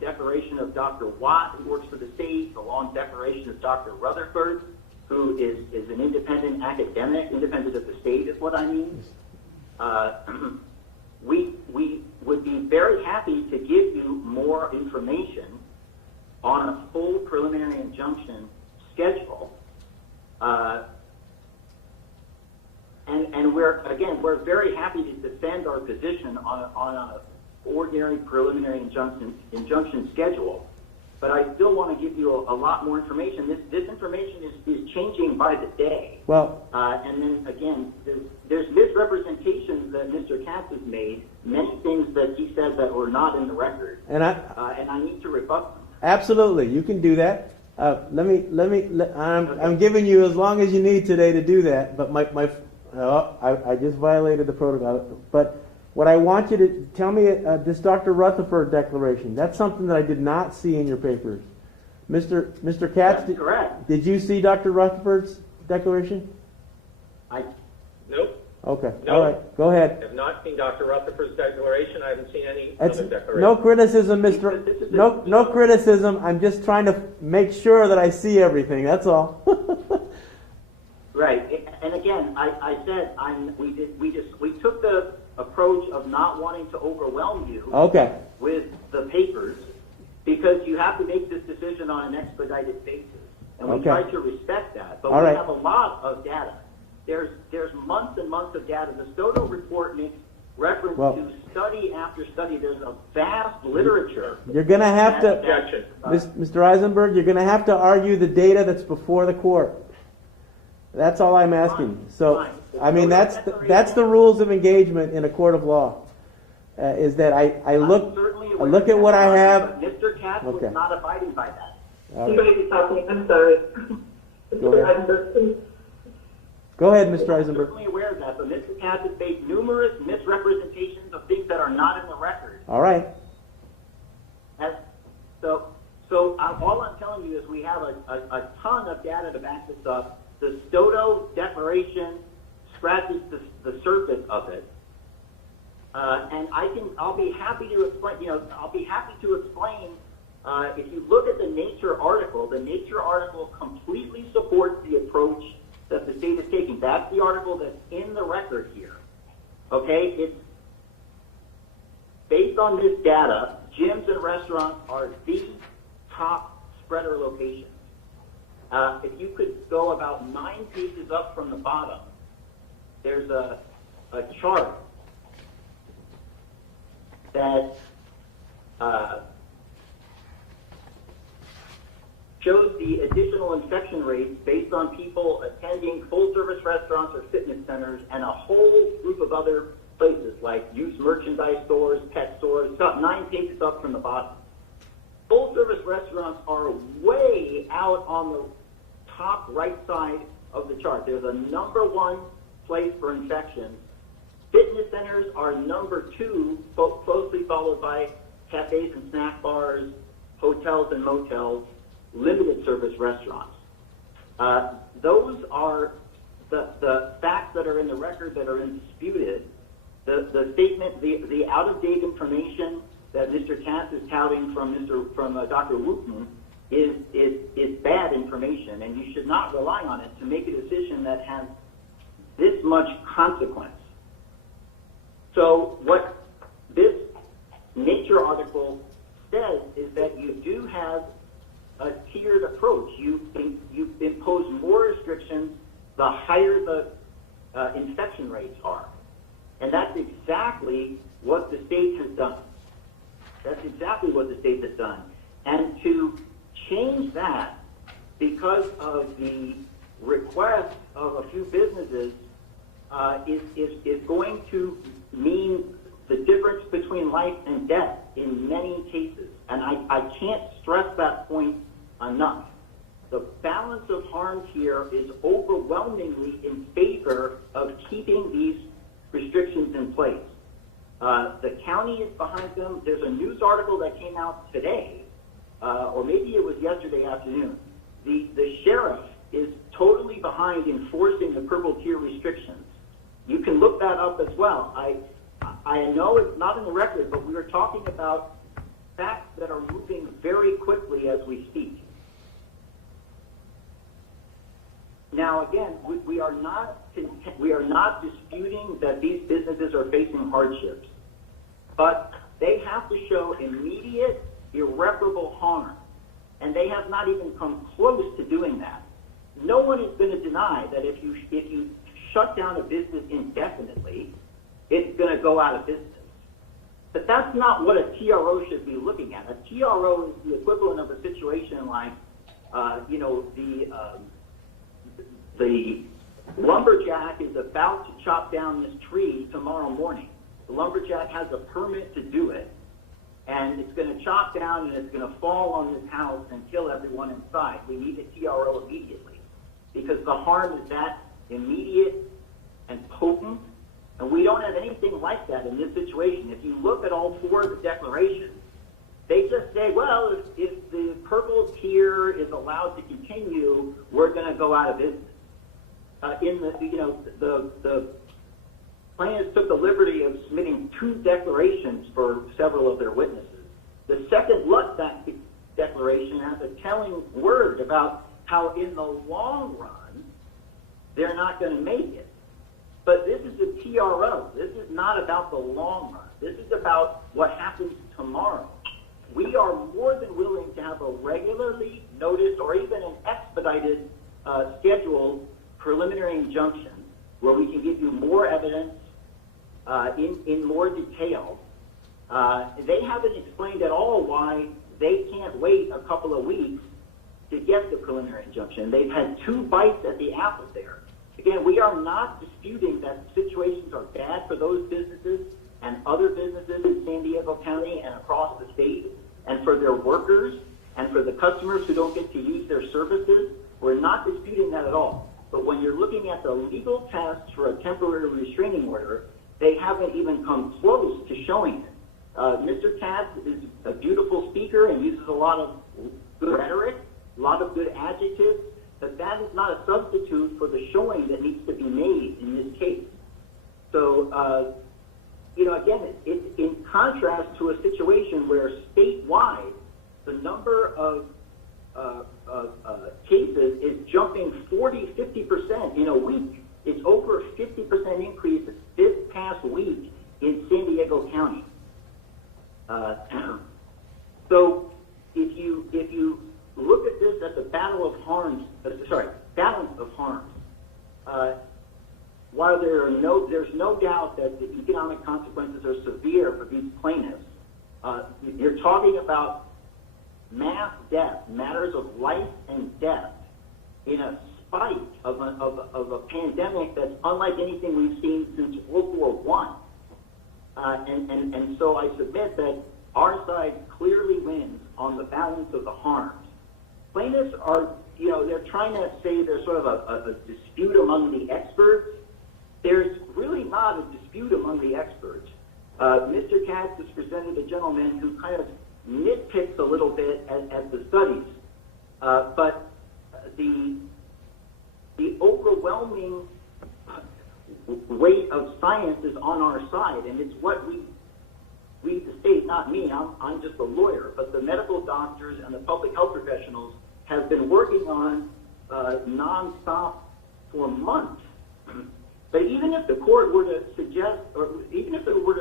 declaration of Dr. Watt, who works for the state, the long declaration of Dr. Rutherford, who is an independent academic, independent of the state is what I mean. We would be very happy to give you more information on a full preliminary injunction schedule. And we're very happy to defend our position on an ordinary preliminary injunction schedule. But I still want to give you a lot more information. This information is changing by the day. Well, and then again, there's misrepresentations that Mr. Katz has made, many things that he said that were not in the record, and I need to rebut them. absolutely, you can do that. I'm giving you as long as you need today to do that. But I just violated the protocol. But what I want you to tell me, this Dr. Rutherford declaration, that's something that I did not see in your papers. Mr. Katz, That's correct. Did you see Dr. Rutherford's declaration? Nope. Okay, No. all right, go ahead. I have not seen Dr. Rutherford's declaration. I haven't seen any other declaration. No criticism, Mr. No criticism. I'm just trying to make sure that I see everything. That's all. Right, and again, I said we took the approach of not wanting to overwhelm you with the papers, because you have to make this decision on an expedited basis, and we try to respect that. But we have a lot of data. There's months and months of data. The Stoto report makes reference to study after study. There's a vast literature. You're going to have to, Objection. Mr. Eisenberg, you're going to have to argue the data that's before the court. That's all I'm asking. So, I mean, that's the rules of engagement in a court of law. Is that I look at what I have. Mr. Katz was not abiding by that. All right. You may be talking. I'm sorry. Go ahead. Go ahead, Mr. Eisenberg. I'm certainly aware of that, but Mr. Katz has made numerous misrepresentations of things that are not in the record. All right. So all I'm telling you is we have a ton of data to back this up. The Stoto declaration scratches the surface of it, and I'll be happy to explain. I'll be happy to explain. If you look at the Nature article completely supports the approach that the state is taking. That's the article that's in the record here. Okay, it's based on this data. Gyms and restaurants are the top spreader locations. If you could go about 9 pages up from the bottom, there's a chart that shows the additional infection rates based on people attending full-service restaurants or fitness centers and a whole group of other places like used merchandise stores, pet stores. It's about 9 pages up from the bottom. Full-service restaurants are way out on the top right side of the chart. There's a #1 place for infections. Fitness centers are #2, closely followed by cafes and snack bars, hotels and motels, limited service restaurants. Those are the facts that are in the record that are indisputed. The statement, the out-of-date information that Mr. Katz is touting from Dr. Wooten is bad information, and you should not rely on it to make a decision that has this much consequence. So what this Nature article says is that you do have a tiered approach. You impose more restrictions the higher the infection rates are. And that's exactly what the state has done. That's exactly what the state has done. And to change that because of the request of a few businesses is going to mean the difference between life and death in many cases. And I can't stress that point enough. The balance of harms here is overwhelmingly in favor of keeping these restrictions in place. The county is behind them. There's a news article that came out today, or maybe it was yesterday afternoon. The sheriff is totally behind enforcing the purple tier restrictions. You can look that up as well. I know it's not in the record, but we are talking about facts that are moving very quickly as we speak. Now, again, we are not disputing that these businesses are facing hardships, but they have to show immediate, irreparable harm, and they have not even come close to doing that. No one is going to deny that if you shut down a business indefinitely, it's going to go out of business. But that's not what a TRO should be looking at. A TRO is the equivalent of a situation like, the lumberjack is about to chop down this tree tomorrow morning. The lumberjack has a permit to do it, and it's going to chop down and it's going to fall on this house and kill everyone inside. We need a TRO immediately because the harm is that immediate and potent, and we don't have anything like that in this situation. If you look at all four of the declarations, they just say, well, if the purple tier is allowed to continue, we're going to go out of business. The plaintiffs took the liberty of submitting 2 declarations for several of their witnesses. The second Lutback declaration has a telling word about how in the long run, they're not going to make it. But this is a TRO. This is not about the long run. This is about what happens tomorrow. We are more than willing to have a regularly noticed or even an expedited scheduled preliminary injunction where we can give you more evidence in more detail. They haven't explained at all why they can't wait a couple of weeks to get the preliminary injunction. They've had 2 bites at the apple there. Again, we are not disputing that situations are bad for those businesses and other businesses in San Diego County and across the state, and for their workers and for the customers who don't get to use their services. We're not disputing that at all. But when you're looking at the legal test for a temporary restraining order, they haven't even come close to showing it. Mr. Katz is a beautiful speaker and uses a lot of good rhetoric, a lot of good adjectives, but that is not a substitute for the showing that needs to be made in this case. So, again, it's in contrast to a situation where statewide, the number of cases is jumping 40-50% in a week. It's over a 50% increase this past week in San Diego County. So if you look at this as a balance of harms, while there's no doubt that the economic consequences are severe for these plaintiffs, you're talking about mass death, matters of life and death, in a spite of a pandemic that's unlike anything we've seen since World War I. And so I submit that our side clearly wins on the balance of the harms. Plaintiffs are, they're trying to say there's sort of a dispute among the experts. There's really not a dispute among the experts. Mr. Katz has presented a gentleman who kind of nitpicks a little bit at the studies, but the overwhelming weight of science is on our side, and it's what we the state, not me, I'm just a lawyer, but the medical doctors and the public health professionals have been working on nonstop for months. But even if the court were to suggest, or even if it were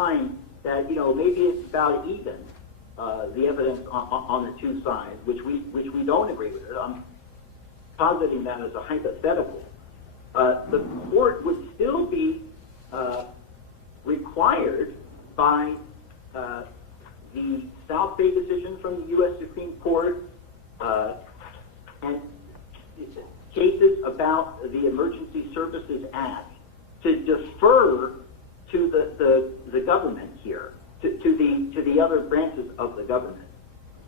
find that, maybe it's about even, the evidence on the two sides, which we don't agree with. I'm positing that as a hypothetical. The court would still be required by the South Bay decision from the U.S. Supreme Court and cases about the Emergency Services Act to defer to the government here, to the other branches of the government.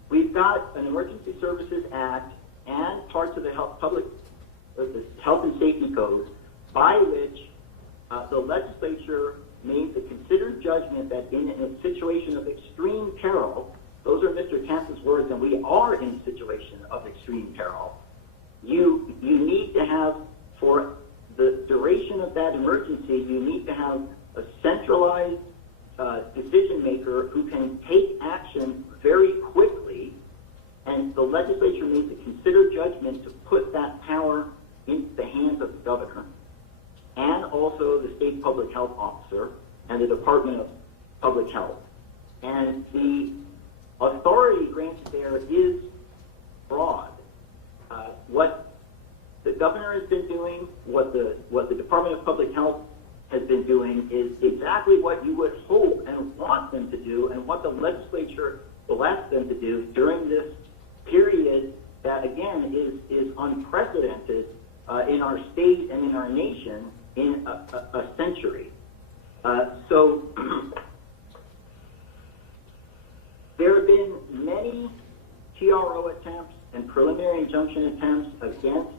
We've got an Emergency Services Act and parts of the the Health and Safety Code by which the legislature made the considered judgment that in a situation of extreme peril, those are Mr. Katz's words, and we are in a situation of extreme peril, you need to have, for the duration of that emergency, you need to have a centralized decision maker who can take action very quickly, and the legislature made the considered judgment to put that power into the hands of the governor and also the state public health officer and the Department of Public Health. And the authority granted there is broad. What the governor has been doing, what the Department of Public Health has been doing is exactly what you would hope and want them to do, and what the legislature will ask them to do during this period that, again, is unprecedented in our state and in our nation in a century. So there have been many TRO attempts and preliminary injunction attempts against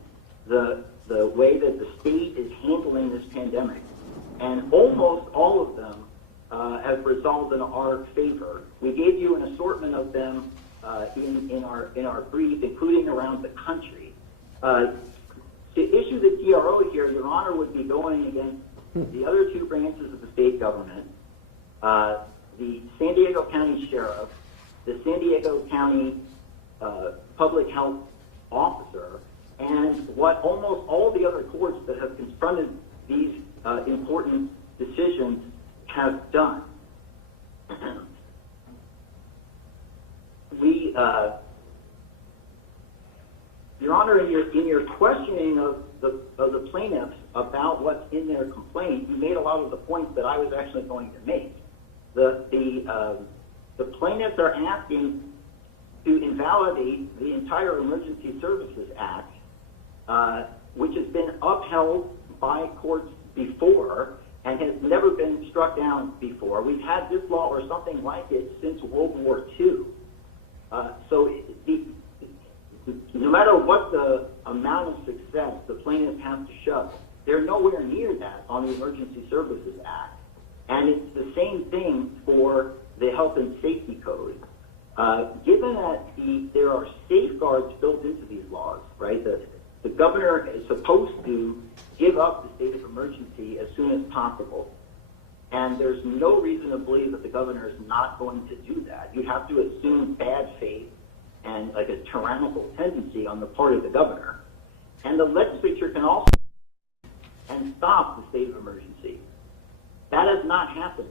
the way that the state is handling this pandemic, and almost all of them have resolved in our favor. We gave you an assortment of them in our brief, including around the country. To issue the TRO here, Your Honor would be going against the other two branches of the state government, the San Diego County Sheriff, the San Diego County Public Health Officer, and what almost all the other courts that have confronted these important decisions have done. Your Honor, in your questioning of the plaintiffs about what's in their complaint, you made a lot of the points that I was actually going to make. The plaintiffs are asking to invalidate the entire Emergency Services Act, which has been upheld by courts before and has never been struck down before. We've had this law or something like it since World War II. So no matter what the amount of success the plaintiffs have to show, they're nowhere near that on the Emergency Services Act. And it's the same thing for the Health and Safety Code. Given that there are safeguards built into these laws, right? The governor is supposed to give up the state of emergency as soon as possible. And there's no reason to believe that the governor is not going to do that. You have to assume bad faith and like a tyrannical tendency on the part of the governor. And the legislature can also and stop the state of emergency. That has not happened.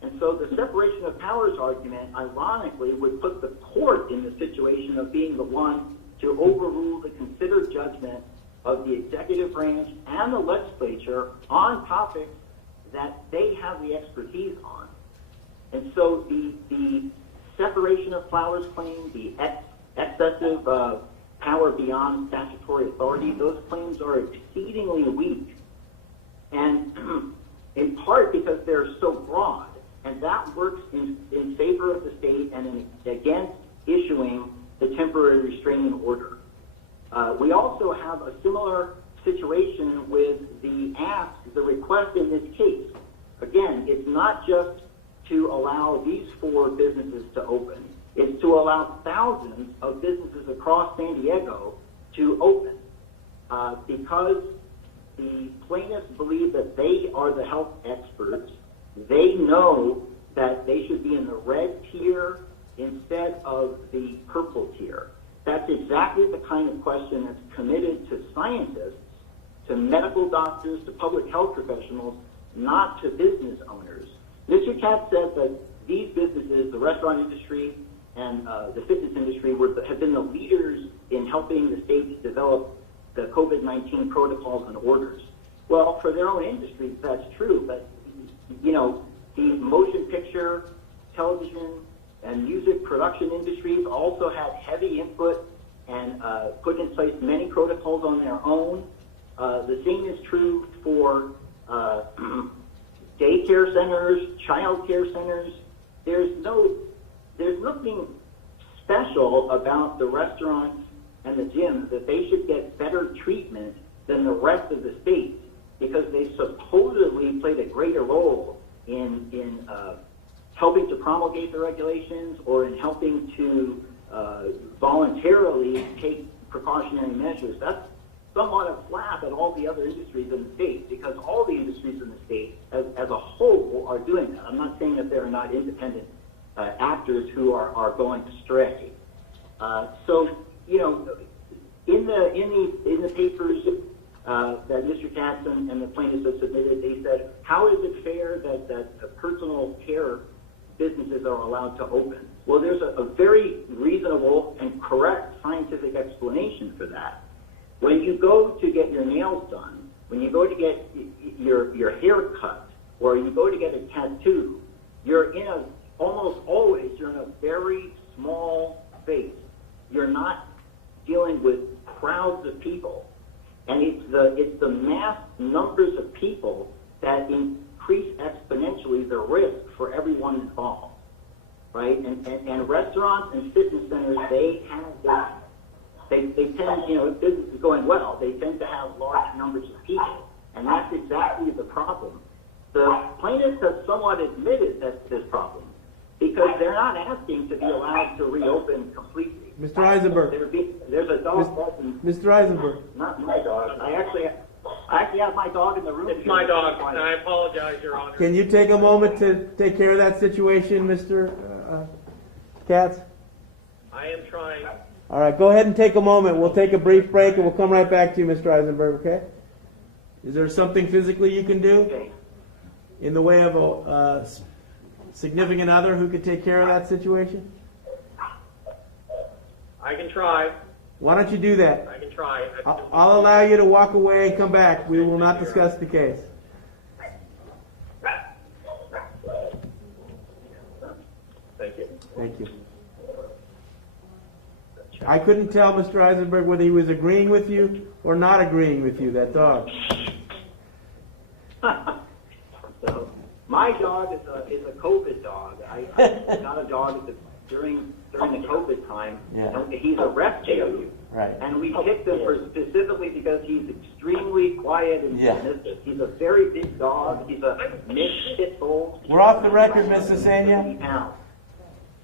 And so the separation of powers argument, ironically, would put the court in the situation of being the one to overrule the considered judgment of the executive branch and the legislature on topics that they have the expertise on. And so the separation of powers claim, the excessive power beyond statutory authority, those claims are exceedingly weak. And in part because they're so broad, and that works in favor of the state and against issuing the temporary restraining order. We also have a similar situation with the request in this case. Again, it's not just to allow these 4 businesses to open. It's to allow thousands of businesses across San Diego to open because the plaintiffs believe that they are the health experts. They know that they should be in the red tier instead of the purple tier. That's exactly the kind of question that's committed to scientists, to medical doctors, to public health professionals, not to business owners. Mr. Mr. Katz said that these businesses, the restaurant industry and the fitness industry, have been the leaders in helping the states develop the COVID-19 protocols and orders. Well, for their own industries, that's true, but you know, the motion picture, television, and music production industries also had heavy input and put in place many protocols on their own. The same is true for daycare centers, child care centers. There's nothing special about the restaurants and the gyms that they should get better treatment than the rest of the state because they supposedly played a greater role in helping to promulgate the regulations or in helping to voluntarily take precautionary measures. That's somewhat a slap at all the other industries in the state because all the industries in the state as a whole are doing that. I'm not saying that there are not independent actors who are going astray. So, you know, in the papers that Mr. Katz and the plaintiffs have submitted, they said, how is it fair that personal care businesses are allowed to open? Well, there's a very reasonable and correct scientific explanation for that. When you go to get your nails done, when you go to get your hair cut, or you go to get a tattoo, almost always you're in a very small space. You're not dealing with crowds of people. And it's the mass numbers of people that increase exponentially the risk for everyone involved, right? And restaurants and fitness centers, they tend, you know, if business is going well, they tend to have large numbers of people. And that's exactly the problem. The plaintiffs have somewhat admitted that's this problem because they're not asking to be allowed to reopen completely. Mr. Eisenberg. There's a dog present. Mr. Eisenberg. Not my dog. I actually have my dog in the room. It's my dog, and I apologize, Your Honor. Can you take a moment to take care of that situation, Mr. Katz? I am trying. All right, go ahead and take a moment. We'll take a brief break, and we'll come right back to you, Mr. Eisenberg, okay? Is there something physically you can do Okay. in the way of a significant other who could take care of that situation? I can try. Why don't you do that? I can try. I'll allow you to walk away and come back. We will not discuss the case. Thank you. Thank you. I couldn't tell, Mr. Eisenberg, whether he was agreeing with you or not agreeing with you, that dog. So, my dog is a COVID dog. I got a dog during the COVID time. Yeah. And he's a rescue. Right. And we picked him specifically because he's extremely quiet and submissive. He's a very big dog. He's a mixed pit bull. We're off the record, Miss Sasania.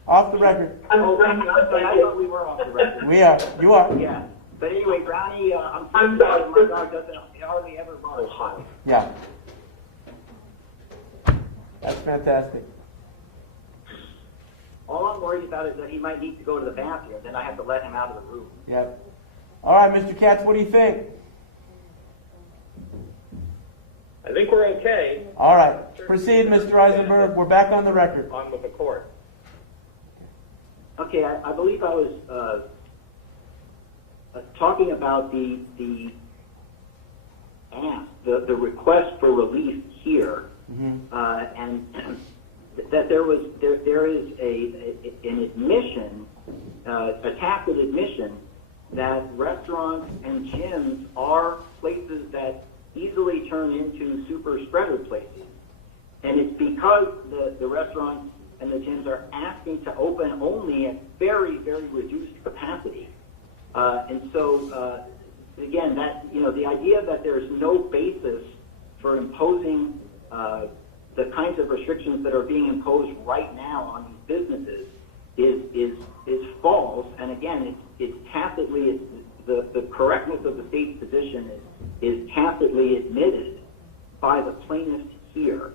Off the record. Oh, I'm sorry. I thought we were off the record. We are. You are. Yeah. But anyway, Brownie, I'm sorry. My dog doesn't hardly ever bark. Yeah. That's fantastic. All I'm worried about is that he might need to go to the bathroom. Then I have to let him out of the room. Yep. All right, Mr. Katz, what do you think? I think we're okay. All right. Proceed, Mr. Eisenberg. We're back on the record. On with the court. Okay, I believe I was talking about the ask, the request for relief here, and that there is an admission, a tacit admission that restaurants and gyms are places that easily turn into super spreader places, and it's because the restaurants and the gyms are asking to open only at very, very reduced capacity. And so, again, the idea that there's no basis for imposing the kinds of restrictions that are being imposed right now on these businesses is false. And again, it's tacitly, the correctness of the state's position is tacitly admitted by the plaintiffs here.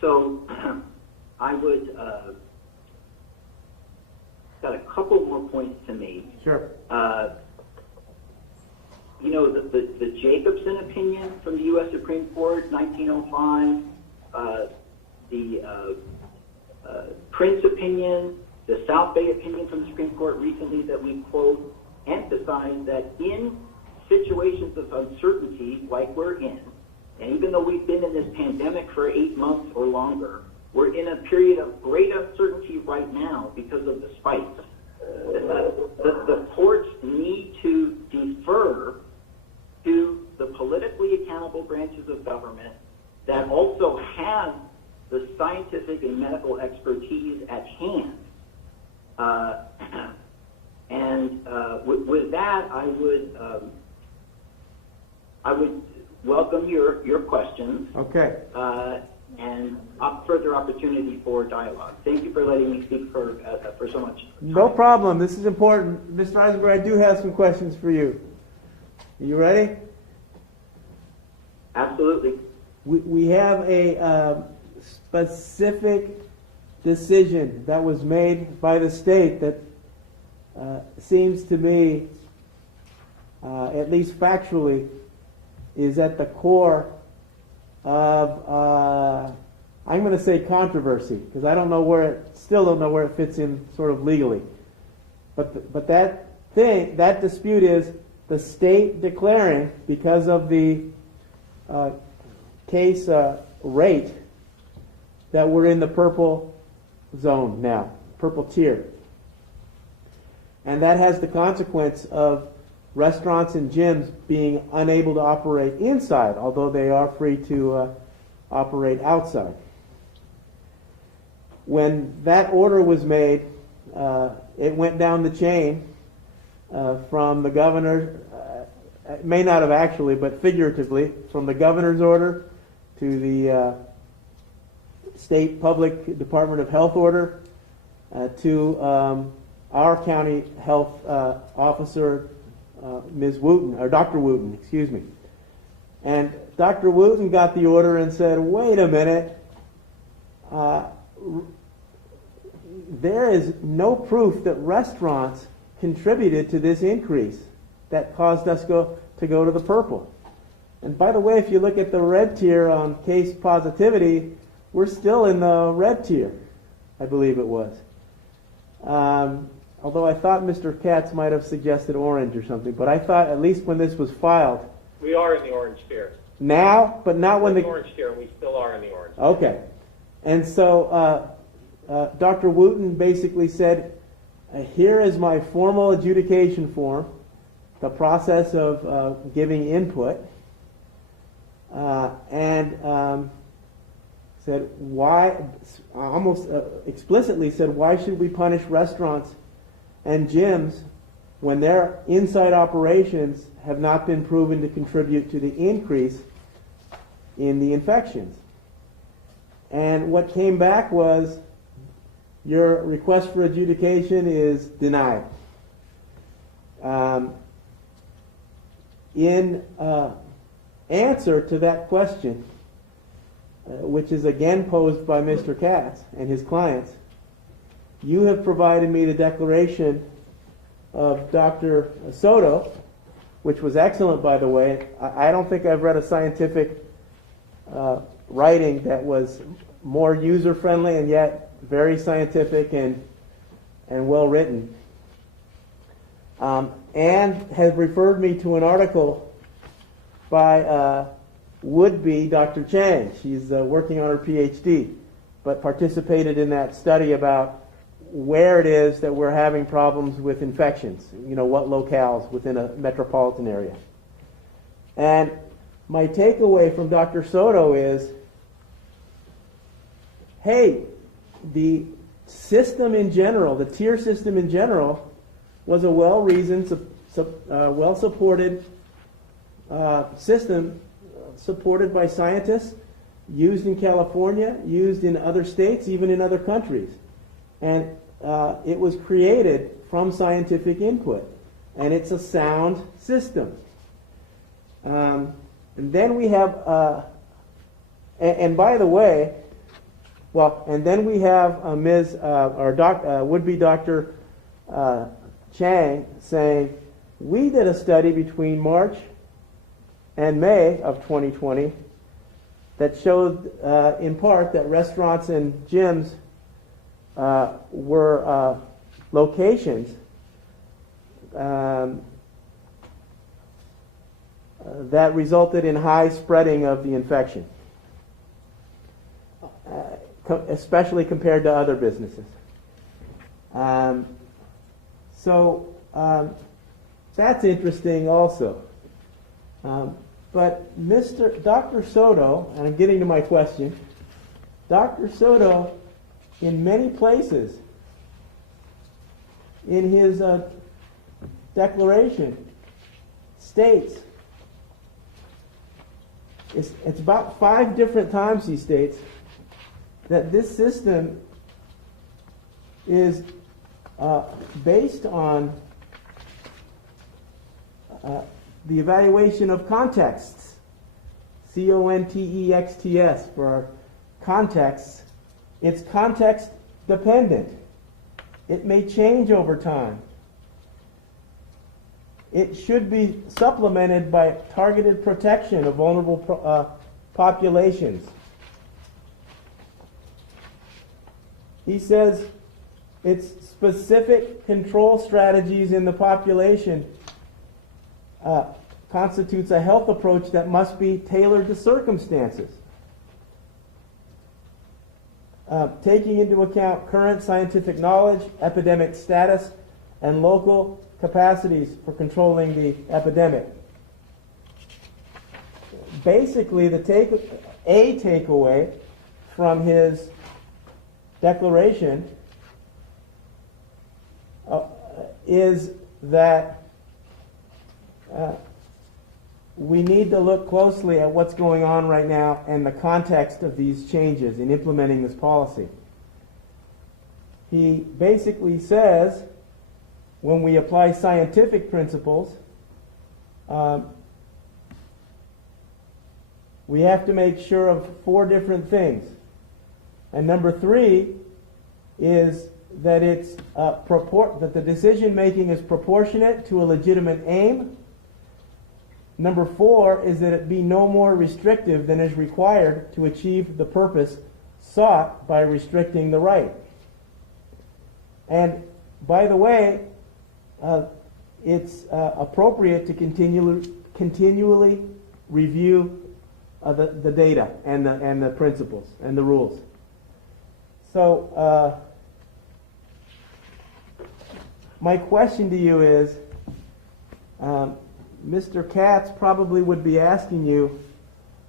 So I would, got a couple more points to make. Sure. The Jacobson opinion from the U.S. Supreme Court, 1905, the Prince opinion, the South Bay opinion from the Supreme Court recently that we quote, emphasize that in situations of uncertainty like we're in, and even though we've been in this pandemic for 8 months or longer, we're in a period of great uncertainty right now because of the spikes. The courts need to defer to the politically accountable branches of government that also have the scientific and medical expertise at hand. With that, I would welcome your questions. Okay. And further opportunity for dialogue. Thank you for letting me speak for so much. No problem. This is important. Mr. Eisenberg, I do have some questions for you. Are you ready? Absolutely. We have a specific decision that was made by the state that seems to me, at least factually, is at the core of, I'm going to say controversy, because I don't know still don't know where it fits in sort of legally. But that dispute is the state declaring, because of the case rate, that we're in the purple zone now, purple tier. And that has the consequence of restaurants and gyms being unable to operate inside, although they are free to operate outside. When that order was made, it went down the chain from the governor, it may not have actually, but figuratively, from the governor's order to the state public Department of Health order to our county health officer, Ms. Wooten, or Dr. Wooten, excuse me. And Dr. Wooten got the order and said, wait a minute, there is no proof that restaurants contributed to this increase that caused us to go to the purple. And by the way, if you look at the red tier on case positivity, we're still in the red tier, I believe it was. Although I thought Mr. Katz might have suggested orange or something, but I thought at least when this was filed. We are in the orange tier. Now, but not when the orange tier, and we still are in the orange tier. Okay. And so Dr. Wooten basically said, here is my formal adjudication form, the process of giving input, and said why, almost explicitly said, why should we punish restaurants and gyms when their inside operations have not been proven to contribute to the increase in the infections? And what came back was, your request for adjudication is denied. In answer to that question, which is again posed by Mr. Katz and his clients, you have provided me the declaration of Dr. Soto, which was excellent, by the way. I don't think I've read a scientific writing that was more user-friendly and yet very scientific and well written. And has referred me to an article by would-be Dr. Chang. She's working on her PhD, but participated in that study about where it is that we're having problems with infections, what locales within a metropolitan area. And my takeaway from Dr. Soto is, hey, the system in general, the tier system in general, was a well-reasoned, well-supported system supported by scientists, used in California, used in other states, even in other countries. And it was created from scientific input. And it's a sound system. And then we have, and by the way, and then we have would-be Dr. Chang saying, we did a study between March and May of 2020 that showed in part that restaurants and gyms were locations that resulted in high spreading of the infection, especially compared to other businesses. So that's interesting also. But Dr. Soto, and I'm getting to my question, Dr. Soto, in many places, in his declaration, states, it's about 5 different times he states that this system is based on the evaluation of contexts, contexts for our contexts. It's context dependent. It may change over time. It should be supplemented by targeted protection of vulnerable populations. He says it's specific control strategies in the population constitutes a health approach that must be tailored to circumstances, taking into account current scientific knowledge, epidemic status, and local capacities for controlling the epidemic. Basically, the takeaway from his declaration is that we need to look closely at what's going on right now and the context of these changes in implementing this policy. He basically says when we apply scientific principles, we have to make sure of 4 different things. And number 3 is that it's that the decision making is proportionate to a legitimate aim. Number 4 is that it be no more restrictive than is required to achieve the purpose sought by restricting the right. And by the way, it's appropriate to continually review the data and the principles and the rules. So my question to you is, Mr. Katz probably would be asking you,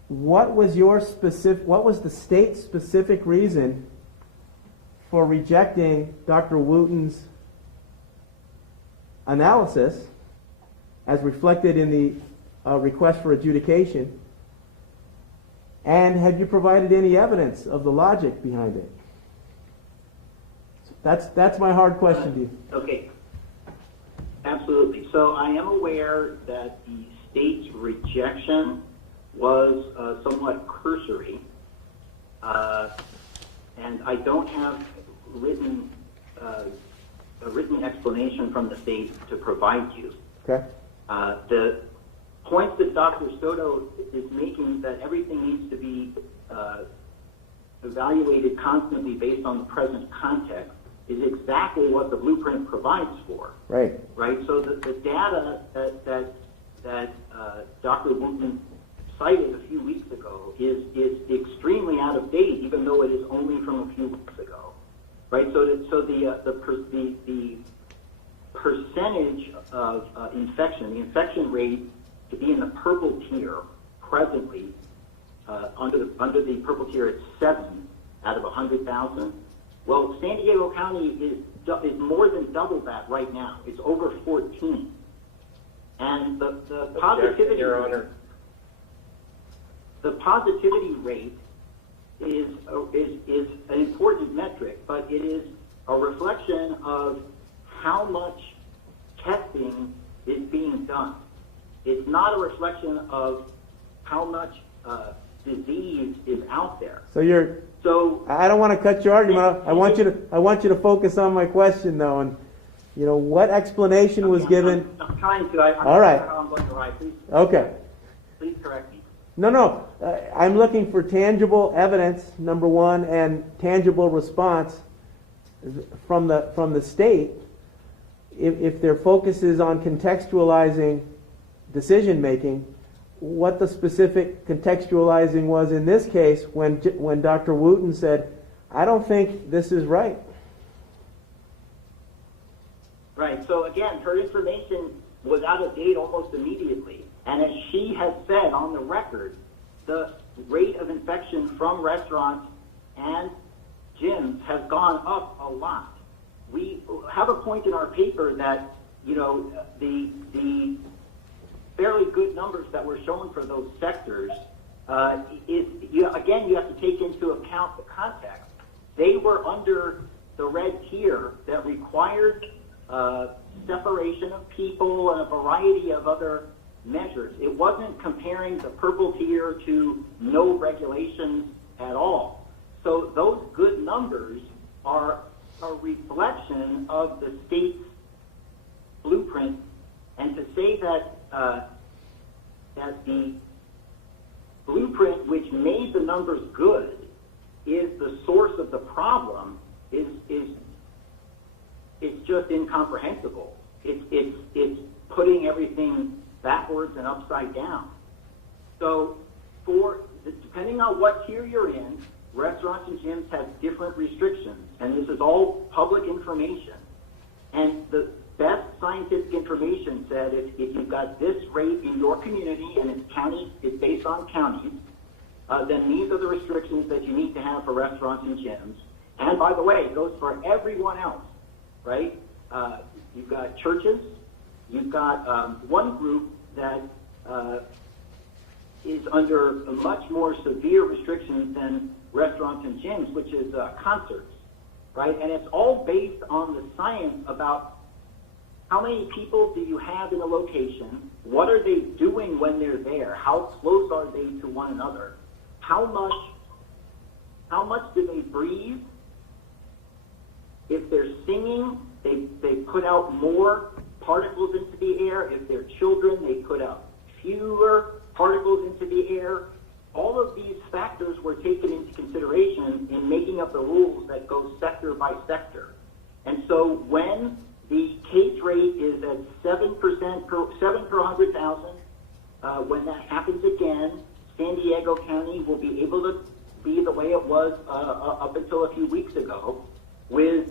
what was the state's specific reason for rejecting Dr. Wooten's analysis as reflected in the request for adjudication? And have you provided any evidence of the logic behind it? That's my hard question to you. Okay. Absolutely. So I am aware that the state's rejection was somewhat cursory, and I don't have a written explanation from the state to provide you. Okay. The points that Dr. Soto is making, that everything needs to be evaluated constantly based on the present context, is exactly what the blueprint provides for. Right. Right. So the data that Dr. Wooten cited a few weeks ago is extremely out of date, even though it is only from a few weeks ago. Right. So the percentage of infection, the infection rate to be in the purple tier presently, under the purple tier, it's 7 out of 100,000. Well, San Diego County is more than double that right now. It's over 14. And the positivity, Your Honor. The positivity rate is an important metric, but it is a reflection of how much testing is being done. It's not a reflection of how much disease is out there. So I don't want to cut your argument. I want you to focus on my question though, and what explanation was given. I'm trying to. I'm all right. How I'm going to write. Please. Okay. Please correct me. No. I'm looking for tangible evidence, number 1, and tangible response from the state, if their focus is on contextualizing decision making, what the specific contextualizing was in this case when Dr. Wooten said, "I don't think this is right." Right. So again, her information was out of date almost immediately. And as she has said on the record, the rate of infection from restaurants and gyms has gone up a lot. We have a point in our paper that, you know, the fairly good numbers that were shown for those sectors you have to take into account the context. They were under the red tier that required separation of people and a variety of other measures. It wasn't comparing the purple tier to no regulations at all. So those good numbers are a reflection of the state's blueprint, and to say that that the blueprint which made the numbers good is the source of the problem is just incomprehensible. It's putting everything backwards and upside down. So depending on what tier you're in, restaurants and gyms have different restrictions, and this is all public information. And the best scientific information said if you've got this rate in your community and it's based on counties, then these are the restrictions that you need to have for restaurants and gyms. And by the way, it goes for everyone else, right? You've got churches, you've got one group that is under a much more severe restrictions than restaurants and gyms, which is concerts, right? And it's all based on the science about how many people do you have in a location, what are they doing when they're there, how close are they to one another, how much do they breathe, if they're singing, they put out more particles into the air, if they're children, they put out fewer particles into the air. All of these factors were taken into consideration in making up the rules that go sector by sector. And so when the case rate is at 7 per 100,000, when that happens again, San Diego County will be able to be the way it was up until a few weeks ago, with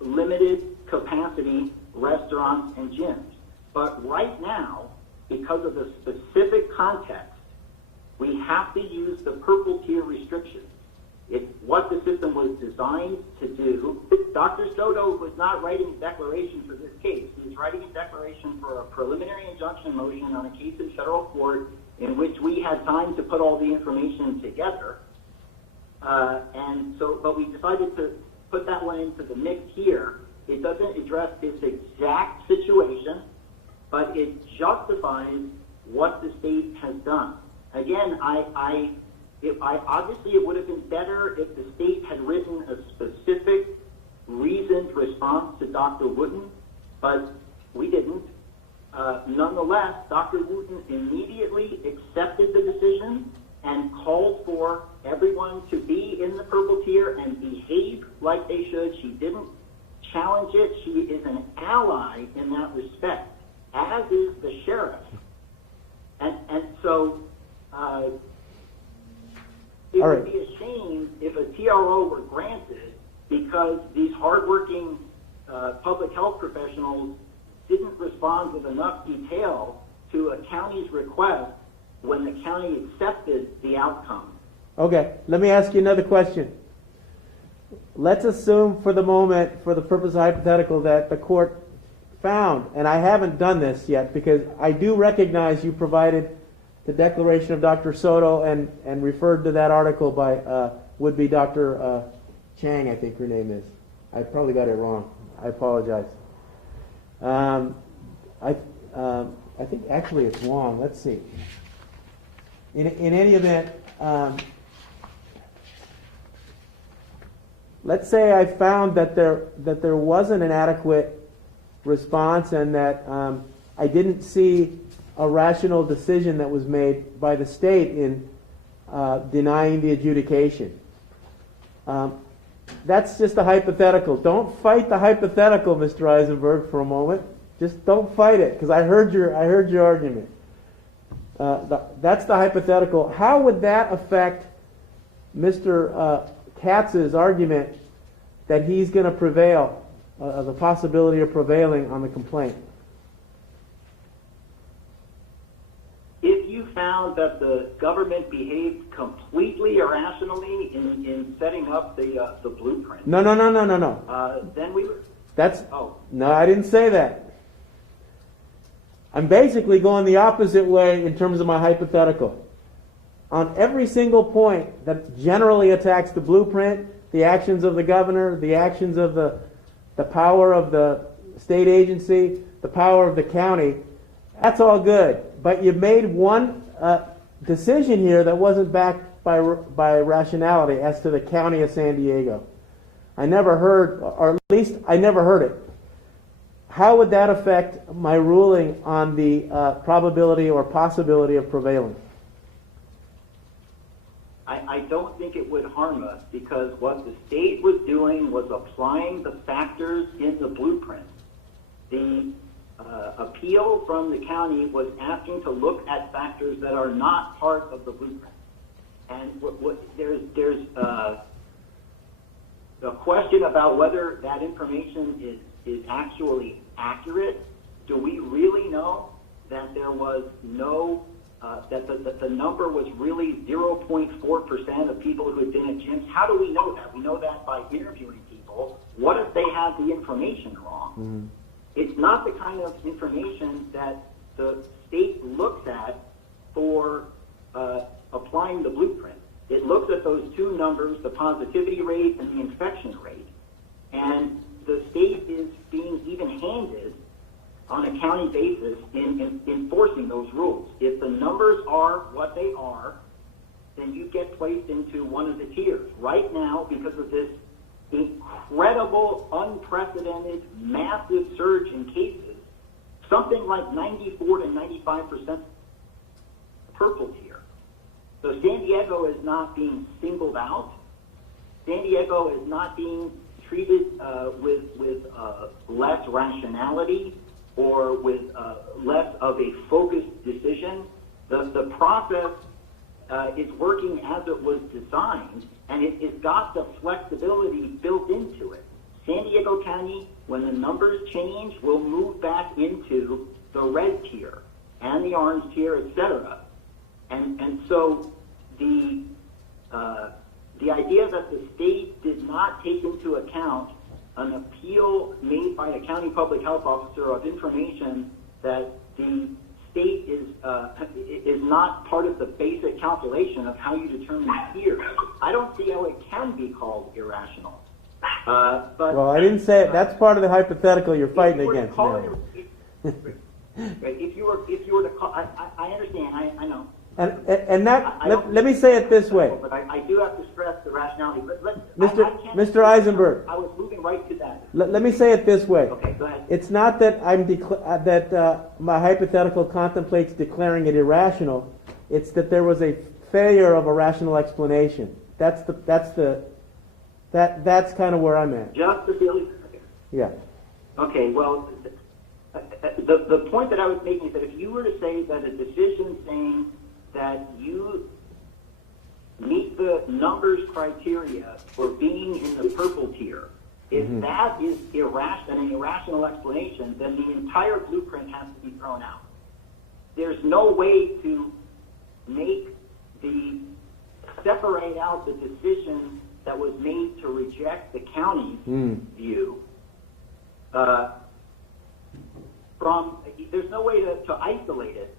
limited capacity restaurants and gyms. But right now, because of the specific context, we have to use the purple tier restrictions. It's what the system was designed to do. Dr. Soto was not writing a declaration for this case. He was writing a declaration for a preliminary injunction motion on a case in federal court in which we had time to put all the information together. But we decided to put that one into the mix here. It doesn't address this exact situation, but it justifies what the state has done. Again, obviously it would have been better if the state had written a specific reasoned response to Dr. Wooten, but we didn't. Nonetheless, Dr. Wooten immediately accepted the decision and called for everyone to be in the purple tier and behave like they should. She didn't challenge it. She is an ally in that respect, as is the sheriff. And so it would be a shame if a TRO were granted because these hardworking public health professionals didn't respond with enough detail to a county's request when the county accepted the outcome. Okay, let me ask you another question. Let's assume for the moment, for the purpose of hypothetical, that the court found, and I haven't done this yet because I do recognize you provided the declaration of Dr. Soto and referred to that article by would-be Dr. Chang, I think her name is. I probably got it wrong. I apologize. I think actually it's wrong. Let's see. In any event, let's say I found that there wasn't an adequate response and that I didn't see a rational decision that was made by the state in denying the adjudication. that's just a hypothetical. Don't fight the hypothetical, Mr. Eisenberg, for a moment. Just don't fight it, because I heard your argument. That's the hypothetical. How would that affect Mr. Katz's argument that he's going to prevail, the possibility of prevailing on the complaint? If you found that the government behaved completely irrationally in setting up the blueprint, No. then we would. No, I didn't say that. I'm basically going the opposite way in terms of my hypothetical. On every single point that generally attacks the blueprint, the actions of the governor, the actions of the power of the state agency, the power of the county, that's all good. But you made one decision here that wasn't backed by rationality as to the county of San Diego. I never heard, or at least I never heard it. How would that affect my ruling on the probability or possibility of prevailing? I don't think it would harm us, because what the state was doing was applying the factors in the blueprint. The appeal from the county was asking to look at factors that are not part of the blueprint. And there's a question about whether that information is actually accurate. Do we really know that there was no, that the number was really 0.4% of people who had been at gyms? How do we know that? We know that by interviewing people. What if they had the information wrong? Mm-hmm. It's not the kind of information that the state looks at for applying the blueprint. It looks at those two numbers, the positivity rate and the infection rate. And the state is being even-handed on a county basis in enforcing those rules. If the numbers are what they are, then you get placed into one of the tiers. Right now, because of this incredible, unprecedented, massive surge in cases, something like 94 to 95% purple tier. So San Diego is not being singled out. San Diego is not being treated with less rationality or with less of a focused decision. The process is working as it was designed, and it's got the flexibility built into it. San Diego County, when the numbers change, will move back into the red tier and the orange tier, etc. And so the idea that the state did not take into account an appeal made by a county public health officer of information that the state is not part of the basic calculation of how you determine tiers, I don't see how it can be called irrational. Well, I didn't say it. That's part of the hypothetical you're fighting against. If you were to call, I understand. I know. And that, let me say it this way. But I do have to stress the rationality. Mr. Eisenberg. I was moving right to that. Let me say it this way. Okay, go ahead. It's not that my hypothetical contemplates declaring it irrational. It's that there was a failure of a rational explanation. That's kind of where I'm at. Just the feeling. Yeah. Okay. Well, the point that I was making is that if you were to say that a decision saying that you meet the numbers criteria for being in the purple tier, if that is an irrational explanation, then the entire blueprint has to be thrown out. There's no way to separate out the decision that was made to reject the county's view there's no way to isolate it.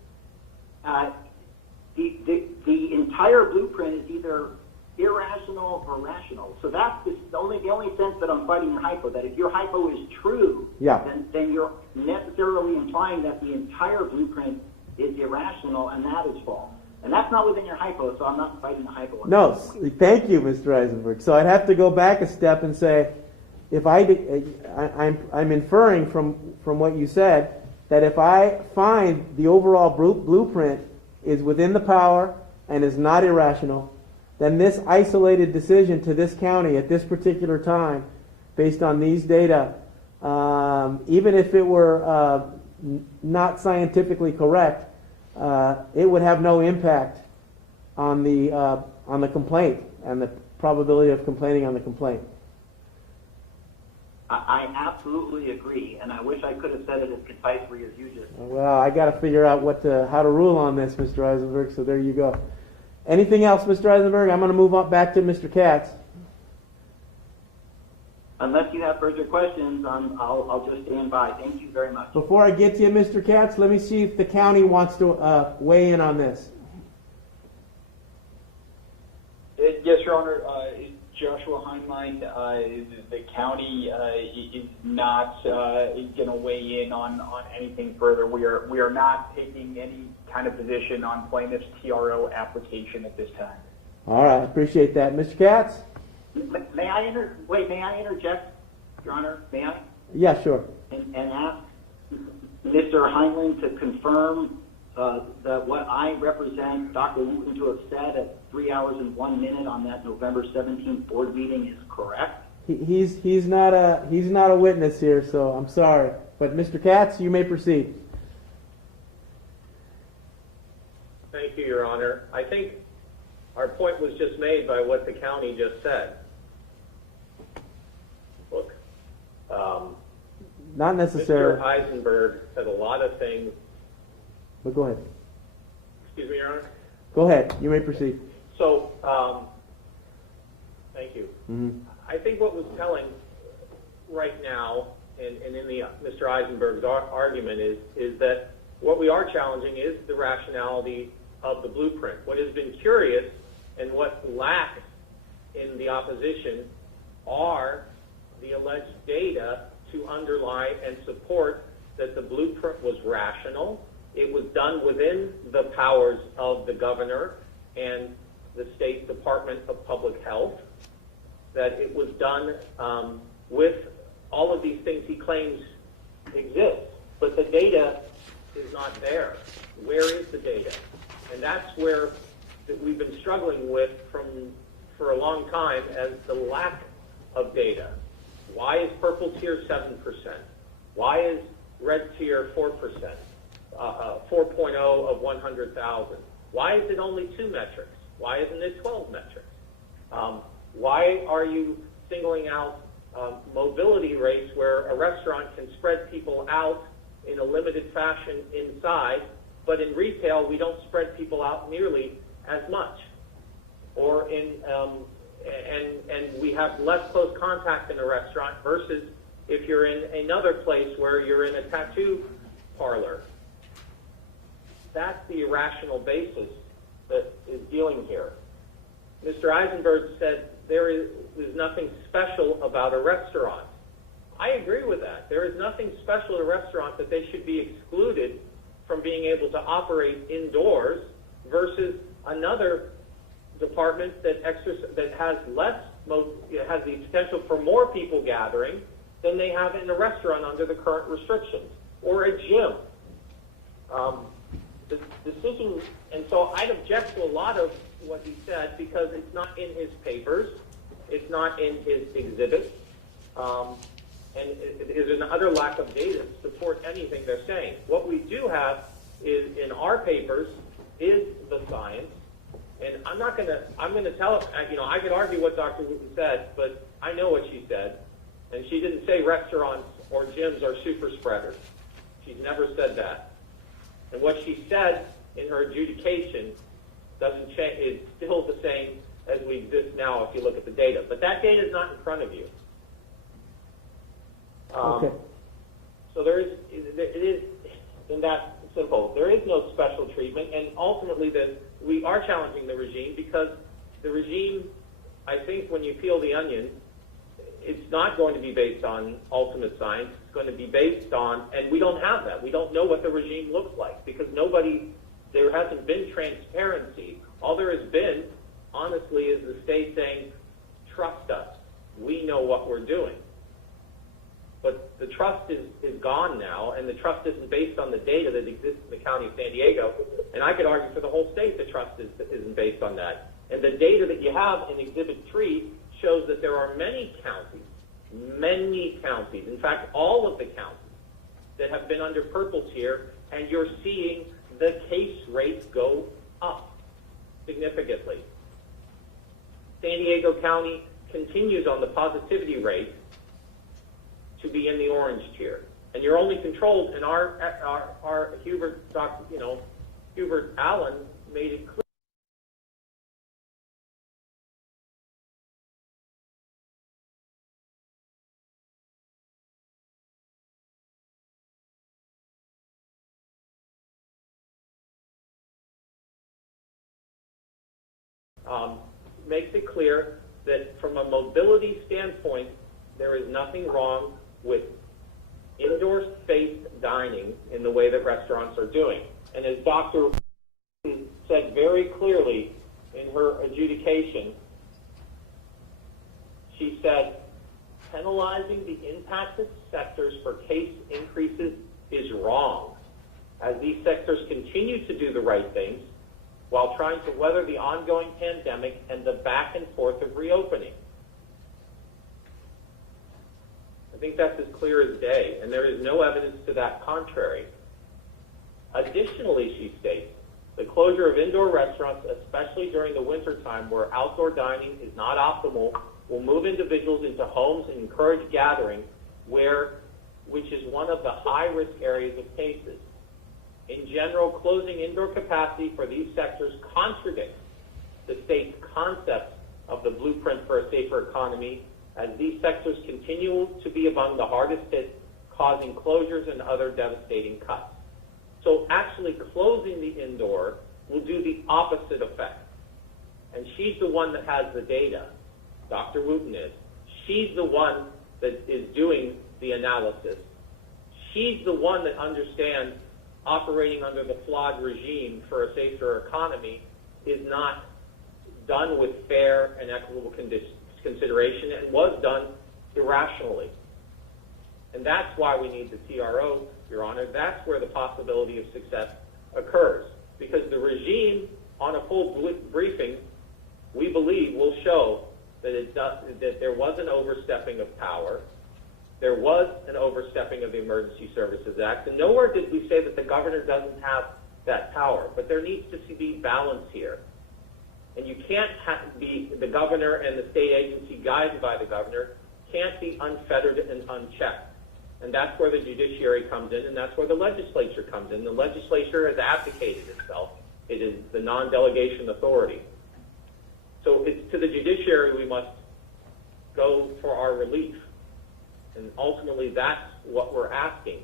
The entire blueprint is either irrational or rational. So that's the only sense that I'm fighting your hypo, that if your hypo is true, then you're necessarily implying that the entire blueprint is irrational, and that is false. And that's not within your hypo, so I'm not fighting the hypo. No, thank you, Mr. Eisenberg. So I'd have to go back a step and say, if I'm inferring from what you said that if I find the overall blueprint is within the power and is not irrational, then this isolated decision to this county at this particular time, based on these data, even if it were not scientifically correct, it would have no impact on the complaint and the probability of complaining on the complaint. I absolutely agree, and I wish I could have said it as concisely as you just. Well, I got to figure out how to rule on this, Mr. Eisenberg. So there you go. Anything else, Mr. Eisenberg? I'm going to move on back to Mr. Katz. Unless you have further questions, I'll just stand by. Thank you very much. Before I get to you, Mr. Katz, let me see if the county wants to weigh in on this. Yes, Your Honor. Joshua Heinlein, the county is not going to weigh in on anything further. We are not taking any kind of position on plaintiff's TRO application at this time. All right, appreciate that. Mr. Katz? May I interject, Your Honor? May I? Yeah, sure. And ask Mr. Heinlein to confirm that what I represent Dr. Wooten to have said at 3 hours and 1 minute on that November 17th board meeting is correct? He's not a witness here, so I'm sorry. But Mr. Katz, you may proceed. Thank you, Your Honor. I think our point was just made by what the county just said. Look, Not necessarily. Mr. Eisenberg said a lot of things. But go ahead. Excuse me, Your Honor? Go ahead. You may proceed. So, thank you. Mm-hmm. I think what was telling right now, and in the Mr. Eisenberg's argument, is that what we are challenging is the rationality of the blueprint. What has been curious and what lacks in the opposition are the alleged data to underlie and support that the blueprint was rational. It was done within the powers of the governor and the State Department of Public Health, that it was done with all of these things he claims exist, but the data is not there. Where is the data? And that's where we've been struggling with for a long time, as the lack of data. Why is purple tier 7%? Why is red tier 4%? 4.0 of 100,000. Why is it only 2 metrics? Why isn't it 12 metrics? Why are you singling out mobility rates where a restaurant can spread people out in a limited fashion inside, but in retail we don't spread people out nearly as much? Or and we have less close contact in a restaurant versus if you're in another place where you're in a tattoo parlor. That's the irrational basis that is dealing here. Mr. Eisenberg said there's nothing special about a restaurant. I agree with that. There is nothing special at a restaurant that they should be excluded from being able to operate indoors versus another department that has has the potential for more people gathering than they have in a restaurant under the current restrictions, or a gym. The decision, and so I'd object to a lot of what he said because it's not in his papers, it's not in his exhibits, and there's an utter lack of data to support anything they're saying. What we do have is in our papers is the science, and I'm going to tell, I could argue what Dr. Wooten said, but I know what she said, and she didn't say restaurants or gyms are super spreaders. She's never said that. And what she said in her adjudication doesn't change, is still the same as we exist now if you look at the data. But that data is not in front of you. Okay. So it is in that simple. There is no special treatment, and ultimately we are challenging the regime because the regime, I think when you peel the onion, it's not going to be based on ultimate science. It's going to be based on, and we don't have that. We don't know what the regime looks like because there hasn't been transparency. All there has been, honestly, is the state saying, trust us. We know what we're doing. But the trust is gone now, and the trust isn't based on the data that exists in the county of San Diego. And I could argue for the whole state the trust isn't based on that. And the data that you have in Exhibit 3 shows that there are many counties, in fact, all of the counties that have been under purple tier, and you're seeing the case rates go up significantly. San Diego County continues on the positivity rate to be in the orange tier. And you're only controlled, and our Hubert Allen made it clear. Makes it clear that from a mobility standpoint, there is nothing wrong with indoor space dining in the way that restaurants are doing. And as Dr. said very clearly in her adjudication, she said, penalizing the impacted sectors for case increases is wrong, as these sectors continue to do the right things while trying to weather the ongoing pandemic and the back and forth of reopening. I think that's as clear as day, and there is no evidence to that contrary. Additionally, she states, the closure of indoor restaurants, especially during the wintertime where outdoor dining is not optimal, will move individuals into homes and encourage gathering, which is one of the high-risk areas of cases. In general, closing indoor capacity for these sectors contradicts the state's concept of the blueprint for a safer economy, as these sectors continue to be among the hardest hit, causing closures and other devastating cuts. So actually closing the indoor will do the opposite effect. And she's the one that has the data. Dr. Wooten is. She's the one that is doing the analysis. She's the one that understands operating under the flawed regime for a safer economy is not done with fair and equitable consideration and was done irrationally. And that's why we need the TRO, Your Honor. That's where the possibility of success occurs. Because the regime, on a full briefing, we believe will show that that there was an overstepping of power. There was an overstepping of the Emergency Services Act, and nowhere did we say that the governor doesn't have that power, but there needs to be balance here. And you can't be the governor and the state agency guided by the governor can't be unfettered and unchecked. And that's where the judiciary comes in, and that's where the legislature comes in. The legislature has abdicated itself. It is the non-delegation authority. So it's to the judiciary we must go for our relief. And ultimately, that's what we're asking,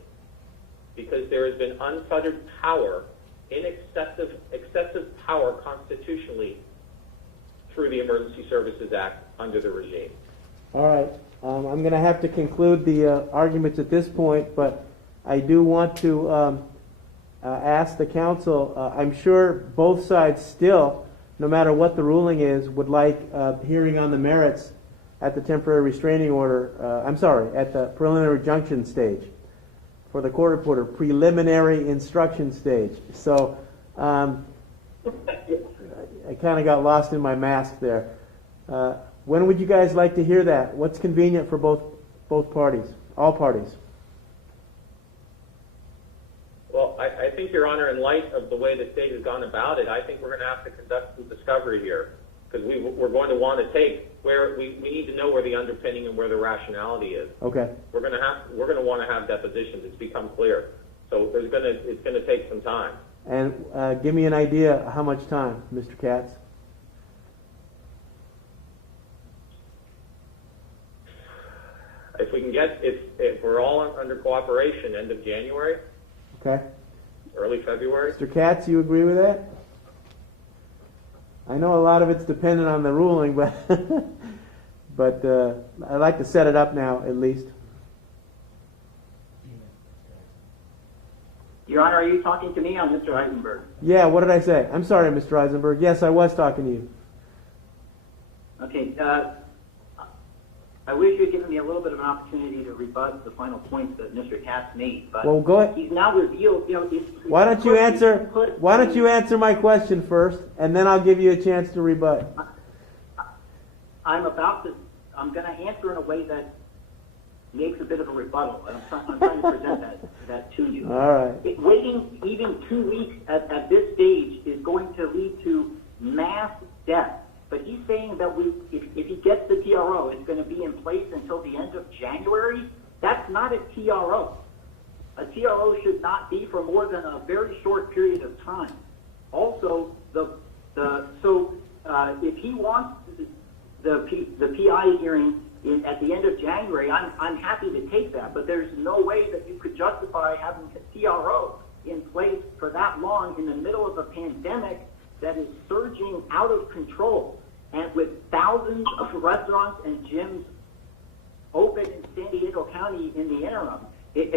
because there has been unfettered power, excessive power constitutionally through the Emergency Services Act under the regime. All right. I'm going to have to conclude the arguments at this point, but I do want to ask the council, I'm sure both sides still, no matter what the ruling is, would like hearing on the merits at the temporary restraining order, at the preliminary injunction stage for the court reporter, preliminary instruction stage. So I kind of got lost in my mask there. When would you guys like to hear that? What's convenient for both parties, all parties? Well, I think, Your Honor, in light of the way the state has gone about it, I think we're going to have to conduct some discovery here, because we're going to want to take where we need to know where the underpinning and where the rationality is. Okay. We're going to want to have depositions. It's become clear. So it's going to take some time. And give me an idea how much time, Mr. Katz. If we can get, if we're all under cooperation, end of January. Okay. Early February. Mr. Katz, you agree with that? I know a lot of it's dependent on the ruling, but but I'd like to set it up now at least. Your Honor, are you talking to me on Mr. Eisenberg? Yeah, what did I say? I'm sorry, Mr. Eisenberg. Yes, I was talking to you. Okay. I wish you had given me a little bit of an opportunity to rebut the final points that Mr. Katz made, but Well, go ahead. he's now revealed, Why don't you answer my question first, and then I'll give you a chance to rebut. I'm going to answer in a way that makes a bit of a rebuttal, and I'm trying to present that to you. All right. Waiting even 2 weeks at this stage is going to lead to mass death. But he's saying that if he gets the TRO, it's going to be in place until the end of January. That's not a TRO. A TRO should not be for more than a very short period of time. Also, if he wants the PI hearing at the end of January, I'm happy to take that. But there's no way that you could justify having a TRO in place for that long in the middle of a pandemic that is surging out of control, and with thousands of restaurants and gyms open in San Diego County in the interim. It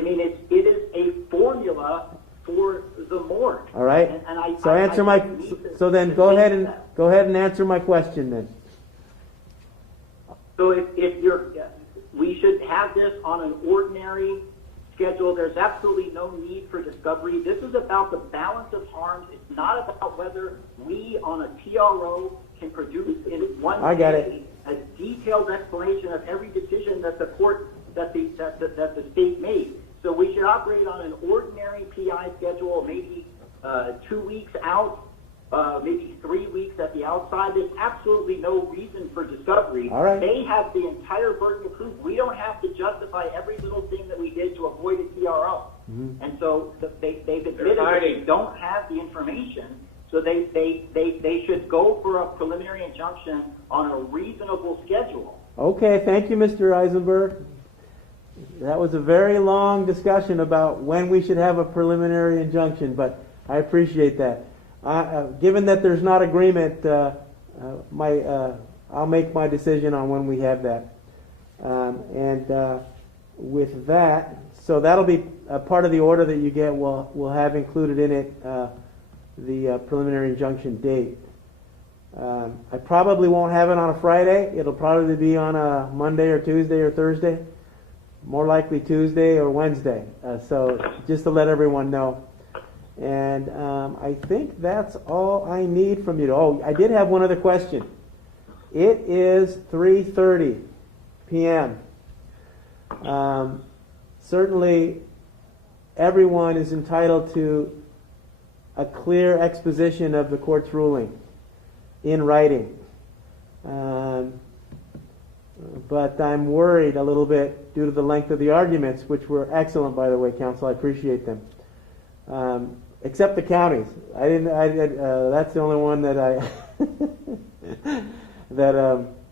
is a formula for the morgue. All right. So then go ahead and answer my question then. So we should have this on an ordinary schedule. There's absolutely no need for discovery. This is about the balance of harms. It's not about whether we on a TRO can produce in one day a detailed explanation of every decision that the court, that the state made. So we should operate on an ordinary PI schedule, maybe 2 weeks out, maybe 3 weeks at the outside. There's absolutely no reason for discovery. All right. They have the entire burden of proof. We don't have to justify every little thing that we did to avoid a TRO. Mm-hmm. And so they've admitted that they don't have the information. So they should go for a preliminary injunction on a reasonable schedule. Okay, thank you, Mr. Eisenberg. That was a very long discussion about when we should have a preliminary injunction, but I appreciate that. Given that there's not agreement, I'll make my decision on when we have that. With that, so that'll be a part of the order that you get. We'll have included in it the preliminary injunction date. I probably won't have it on a Friday. It'll probably be on a Monday or Tuesday or Thursday. More likely Tuesday or Wednesday. So just to let everyone know. And I think that's all I need from you. Oh, I did have one other question. It is 3:30 p.m. Certainly everyone is entitled to a clear exposition of the court's ruling in writing. But I'm worried a little bit due to the length of the arguments, which were excellent, by the way, counsel. I appreciate them. Except the counties. That's the only one that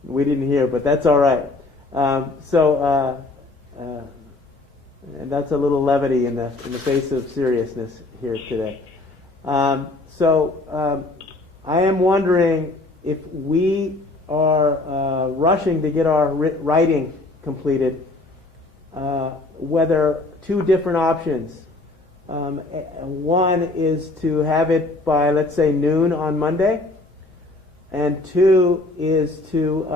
we didn't hear, but that's all right. And that's a little levity in the face of seriousness here today. I am wondering if we are rushing to get our writing completed, whether two different options. One is to have it by, let's say, noon on Monday, and two is to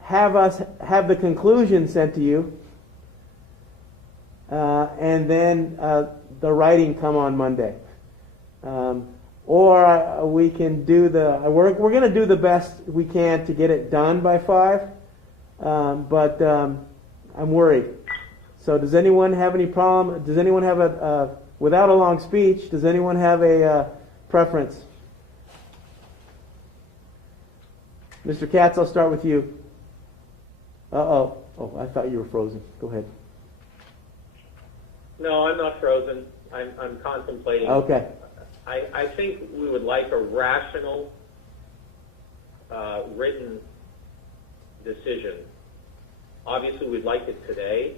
have the conclusion sent to you, and then the writing come on Monday. Or we can do we're going to do the best we can to get it done by 5, but I'm worried. So does anyone have any problem? Does anyone have without a long speech, does anyone have a preference? Mr. Katz, I'll start with you. Oh, I thought you were frozen. Go ahead. No, I'm not frozen. I'm contemplating. Okay. I think we would like a rational written decision. Obviously, we'd like it today,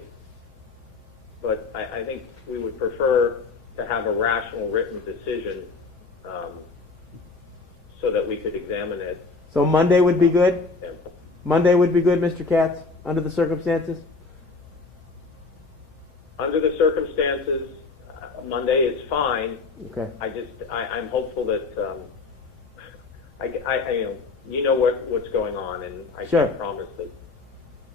but I think we would prefer to have a rational written decision so that we could examine it. So Monday would be good? Monday would be good, Mr. Katz, under the circumstances? Under the circumstances, Monday is fine. Okay. I'm hopeful that you know what's going on, and I Sure. can't promise that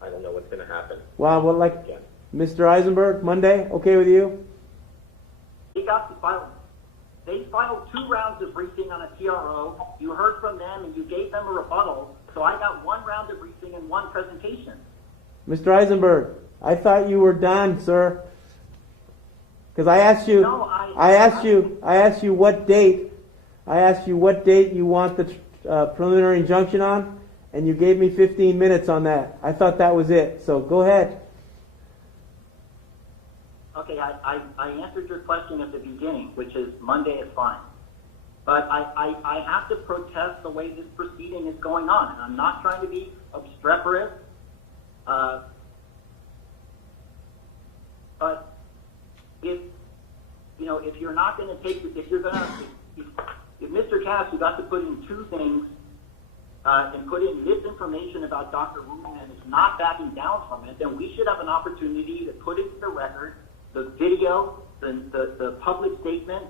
I don't know what's going to happen. Well, like again. Mr. Eisenberg, Monday, okay with you? They got to file. They filed 2 rounds of briefing on a TRO. You heard from them and you gave them a rebuttal. So I got 1 round of briefing and 1 presentation. Mr. Eisenberg, I thought you were done, sir. Because I asked you, No, I asked you what date. I asked you what date you want the preliminary injunction on, and you gave me 15 minutes on that. I thought that was it. So go ahead. Okay, I answered your question at the beginning, which is Monday is fine. But I have to protest the way this proceeding is going on. And I'm not trying to be obstreperous. But if you're not going to take, if Mr. Cass, you got to put in 2 things and put in misinformation about Dr. Ruman and is not backing down from it, then we should have an opportunity to put into the record the video, the public statement,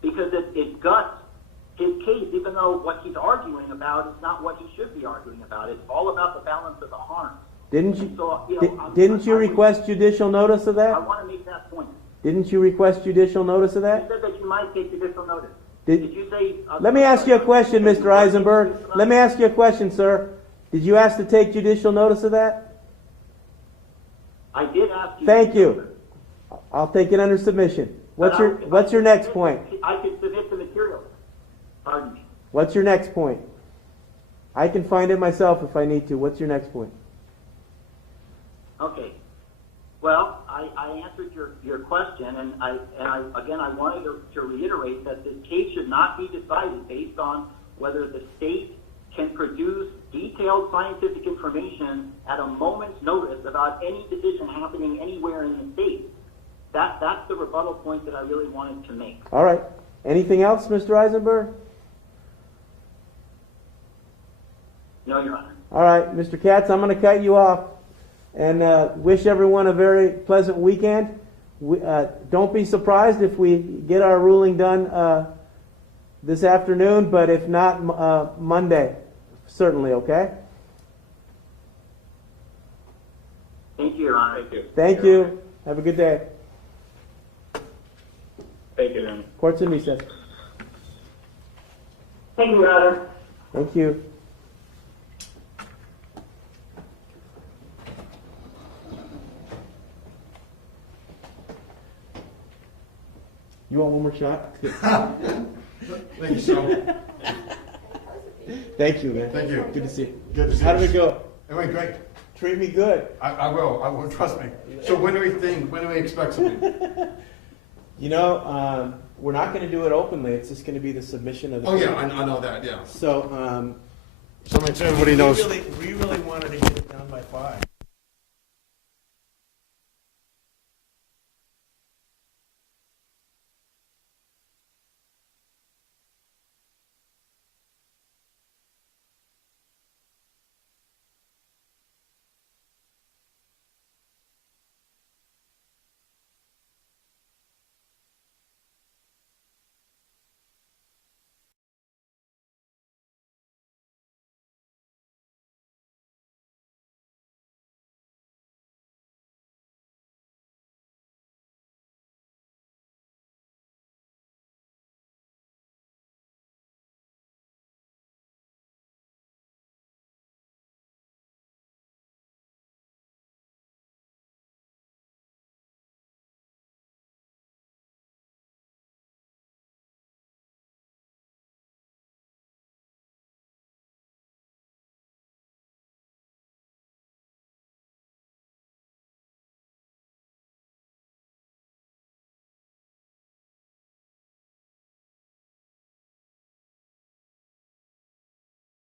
because it guts his case, even though what he's arguing about is not what he should be arguing about. It's all about the balance of the harm. Didn't you request judicial notice of that? I want to make that point. Didn't you request judicial notice of that? You said that you might take judicial notice. Did you say? Let me ask you a question, Mr. Eisenberg. Let me ask you a question, sir. Did you ask to take judicial notice of that? I did ask you. Thank you. I'll take it under submission. What's your next point? I can submit the material. Pardon me. What's your next point? I can find it myself if I need to. What's your next point? Okay. Well, I answered your question, and I wanted to reiterate that this case should not be decided based on whether the state can produce detailed scientific information at a moment's notice about any decision happening anywhere in the state. That's the rebuttal point that I really wanted to make. All right. Anything else, Mr. Eisenberg? No, Your Honor. All right, Mr. Katz, I'm going to cut you off and wish everyone a very pleasant weekend. Don't be surprised if we get our ruling done this afternoon, but if not, Monday, certainly, okay? Thank you, Your Honor. Thank you. Thank you. Have a good day. Thank you, Your Honor. Court's in recess. Thank you, Your Honor. Thank you. You want one more shot? Thank you, sir. Thank you, man. Thank you. Good to see you. Good to see you. How did it go? It went great. Treat me good. I will, trust me. So when do we expect something? You know, we're not going to do it openly. It's just going to be the submission of the. Oh, yeah, I know that, yeah. So, So make sure everybody knows. we really wanted to get it done by 5.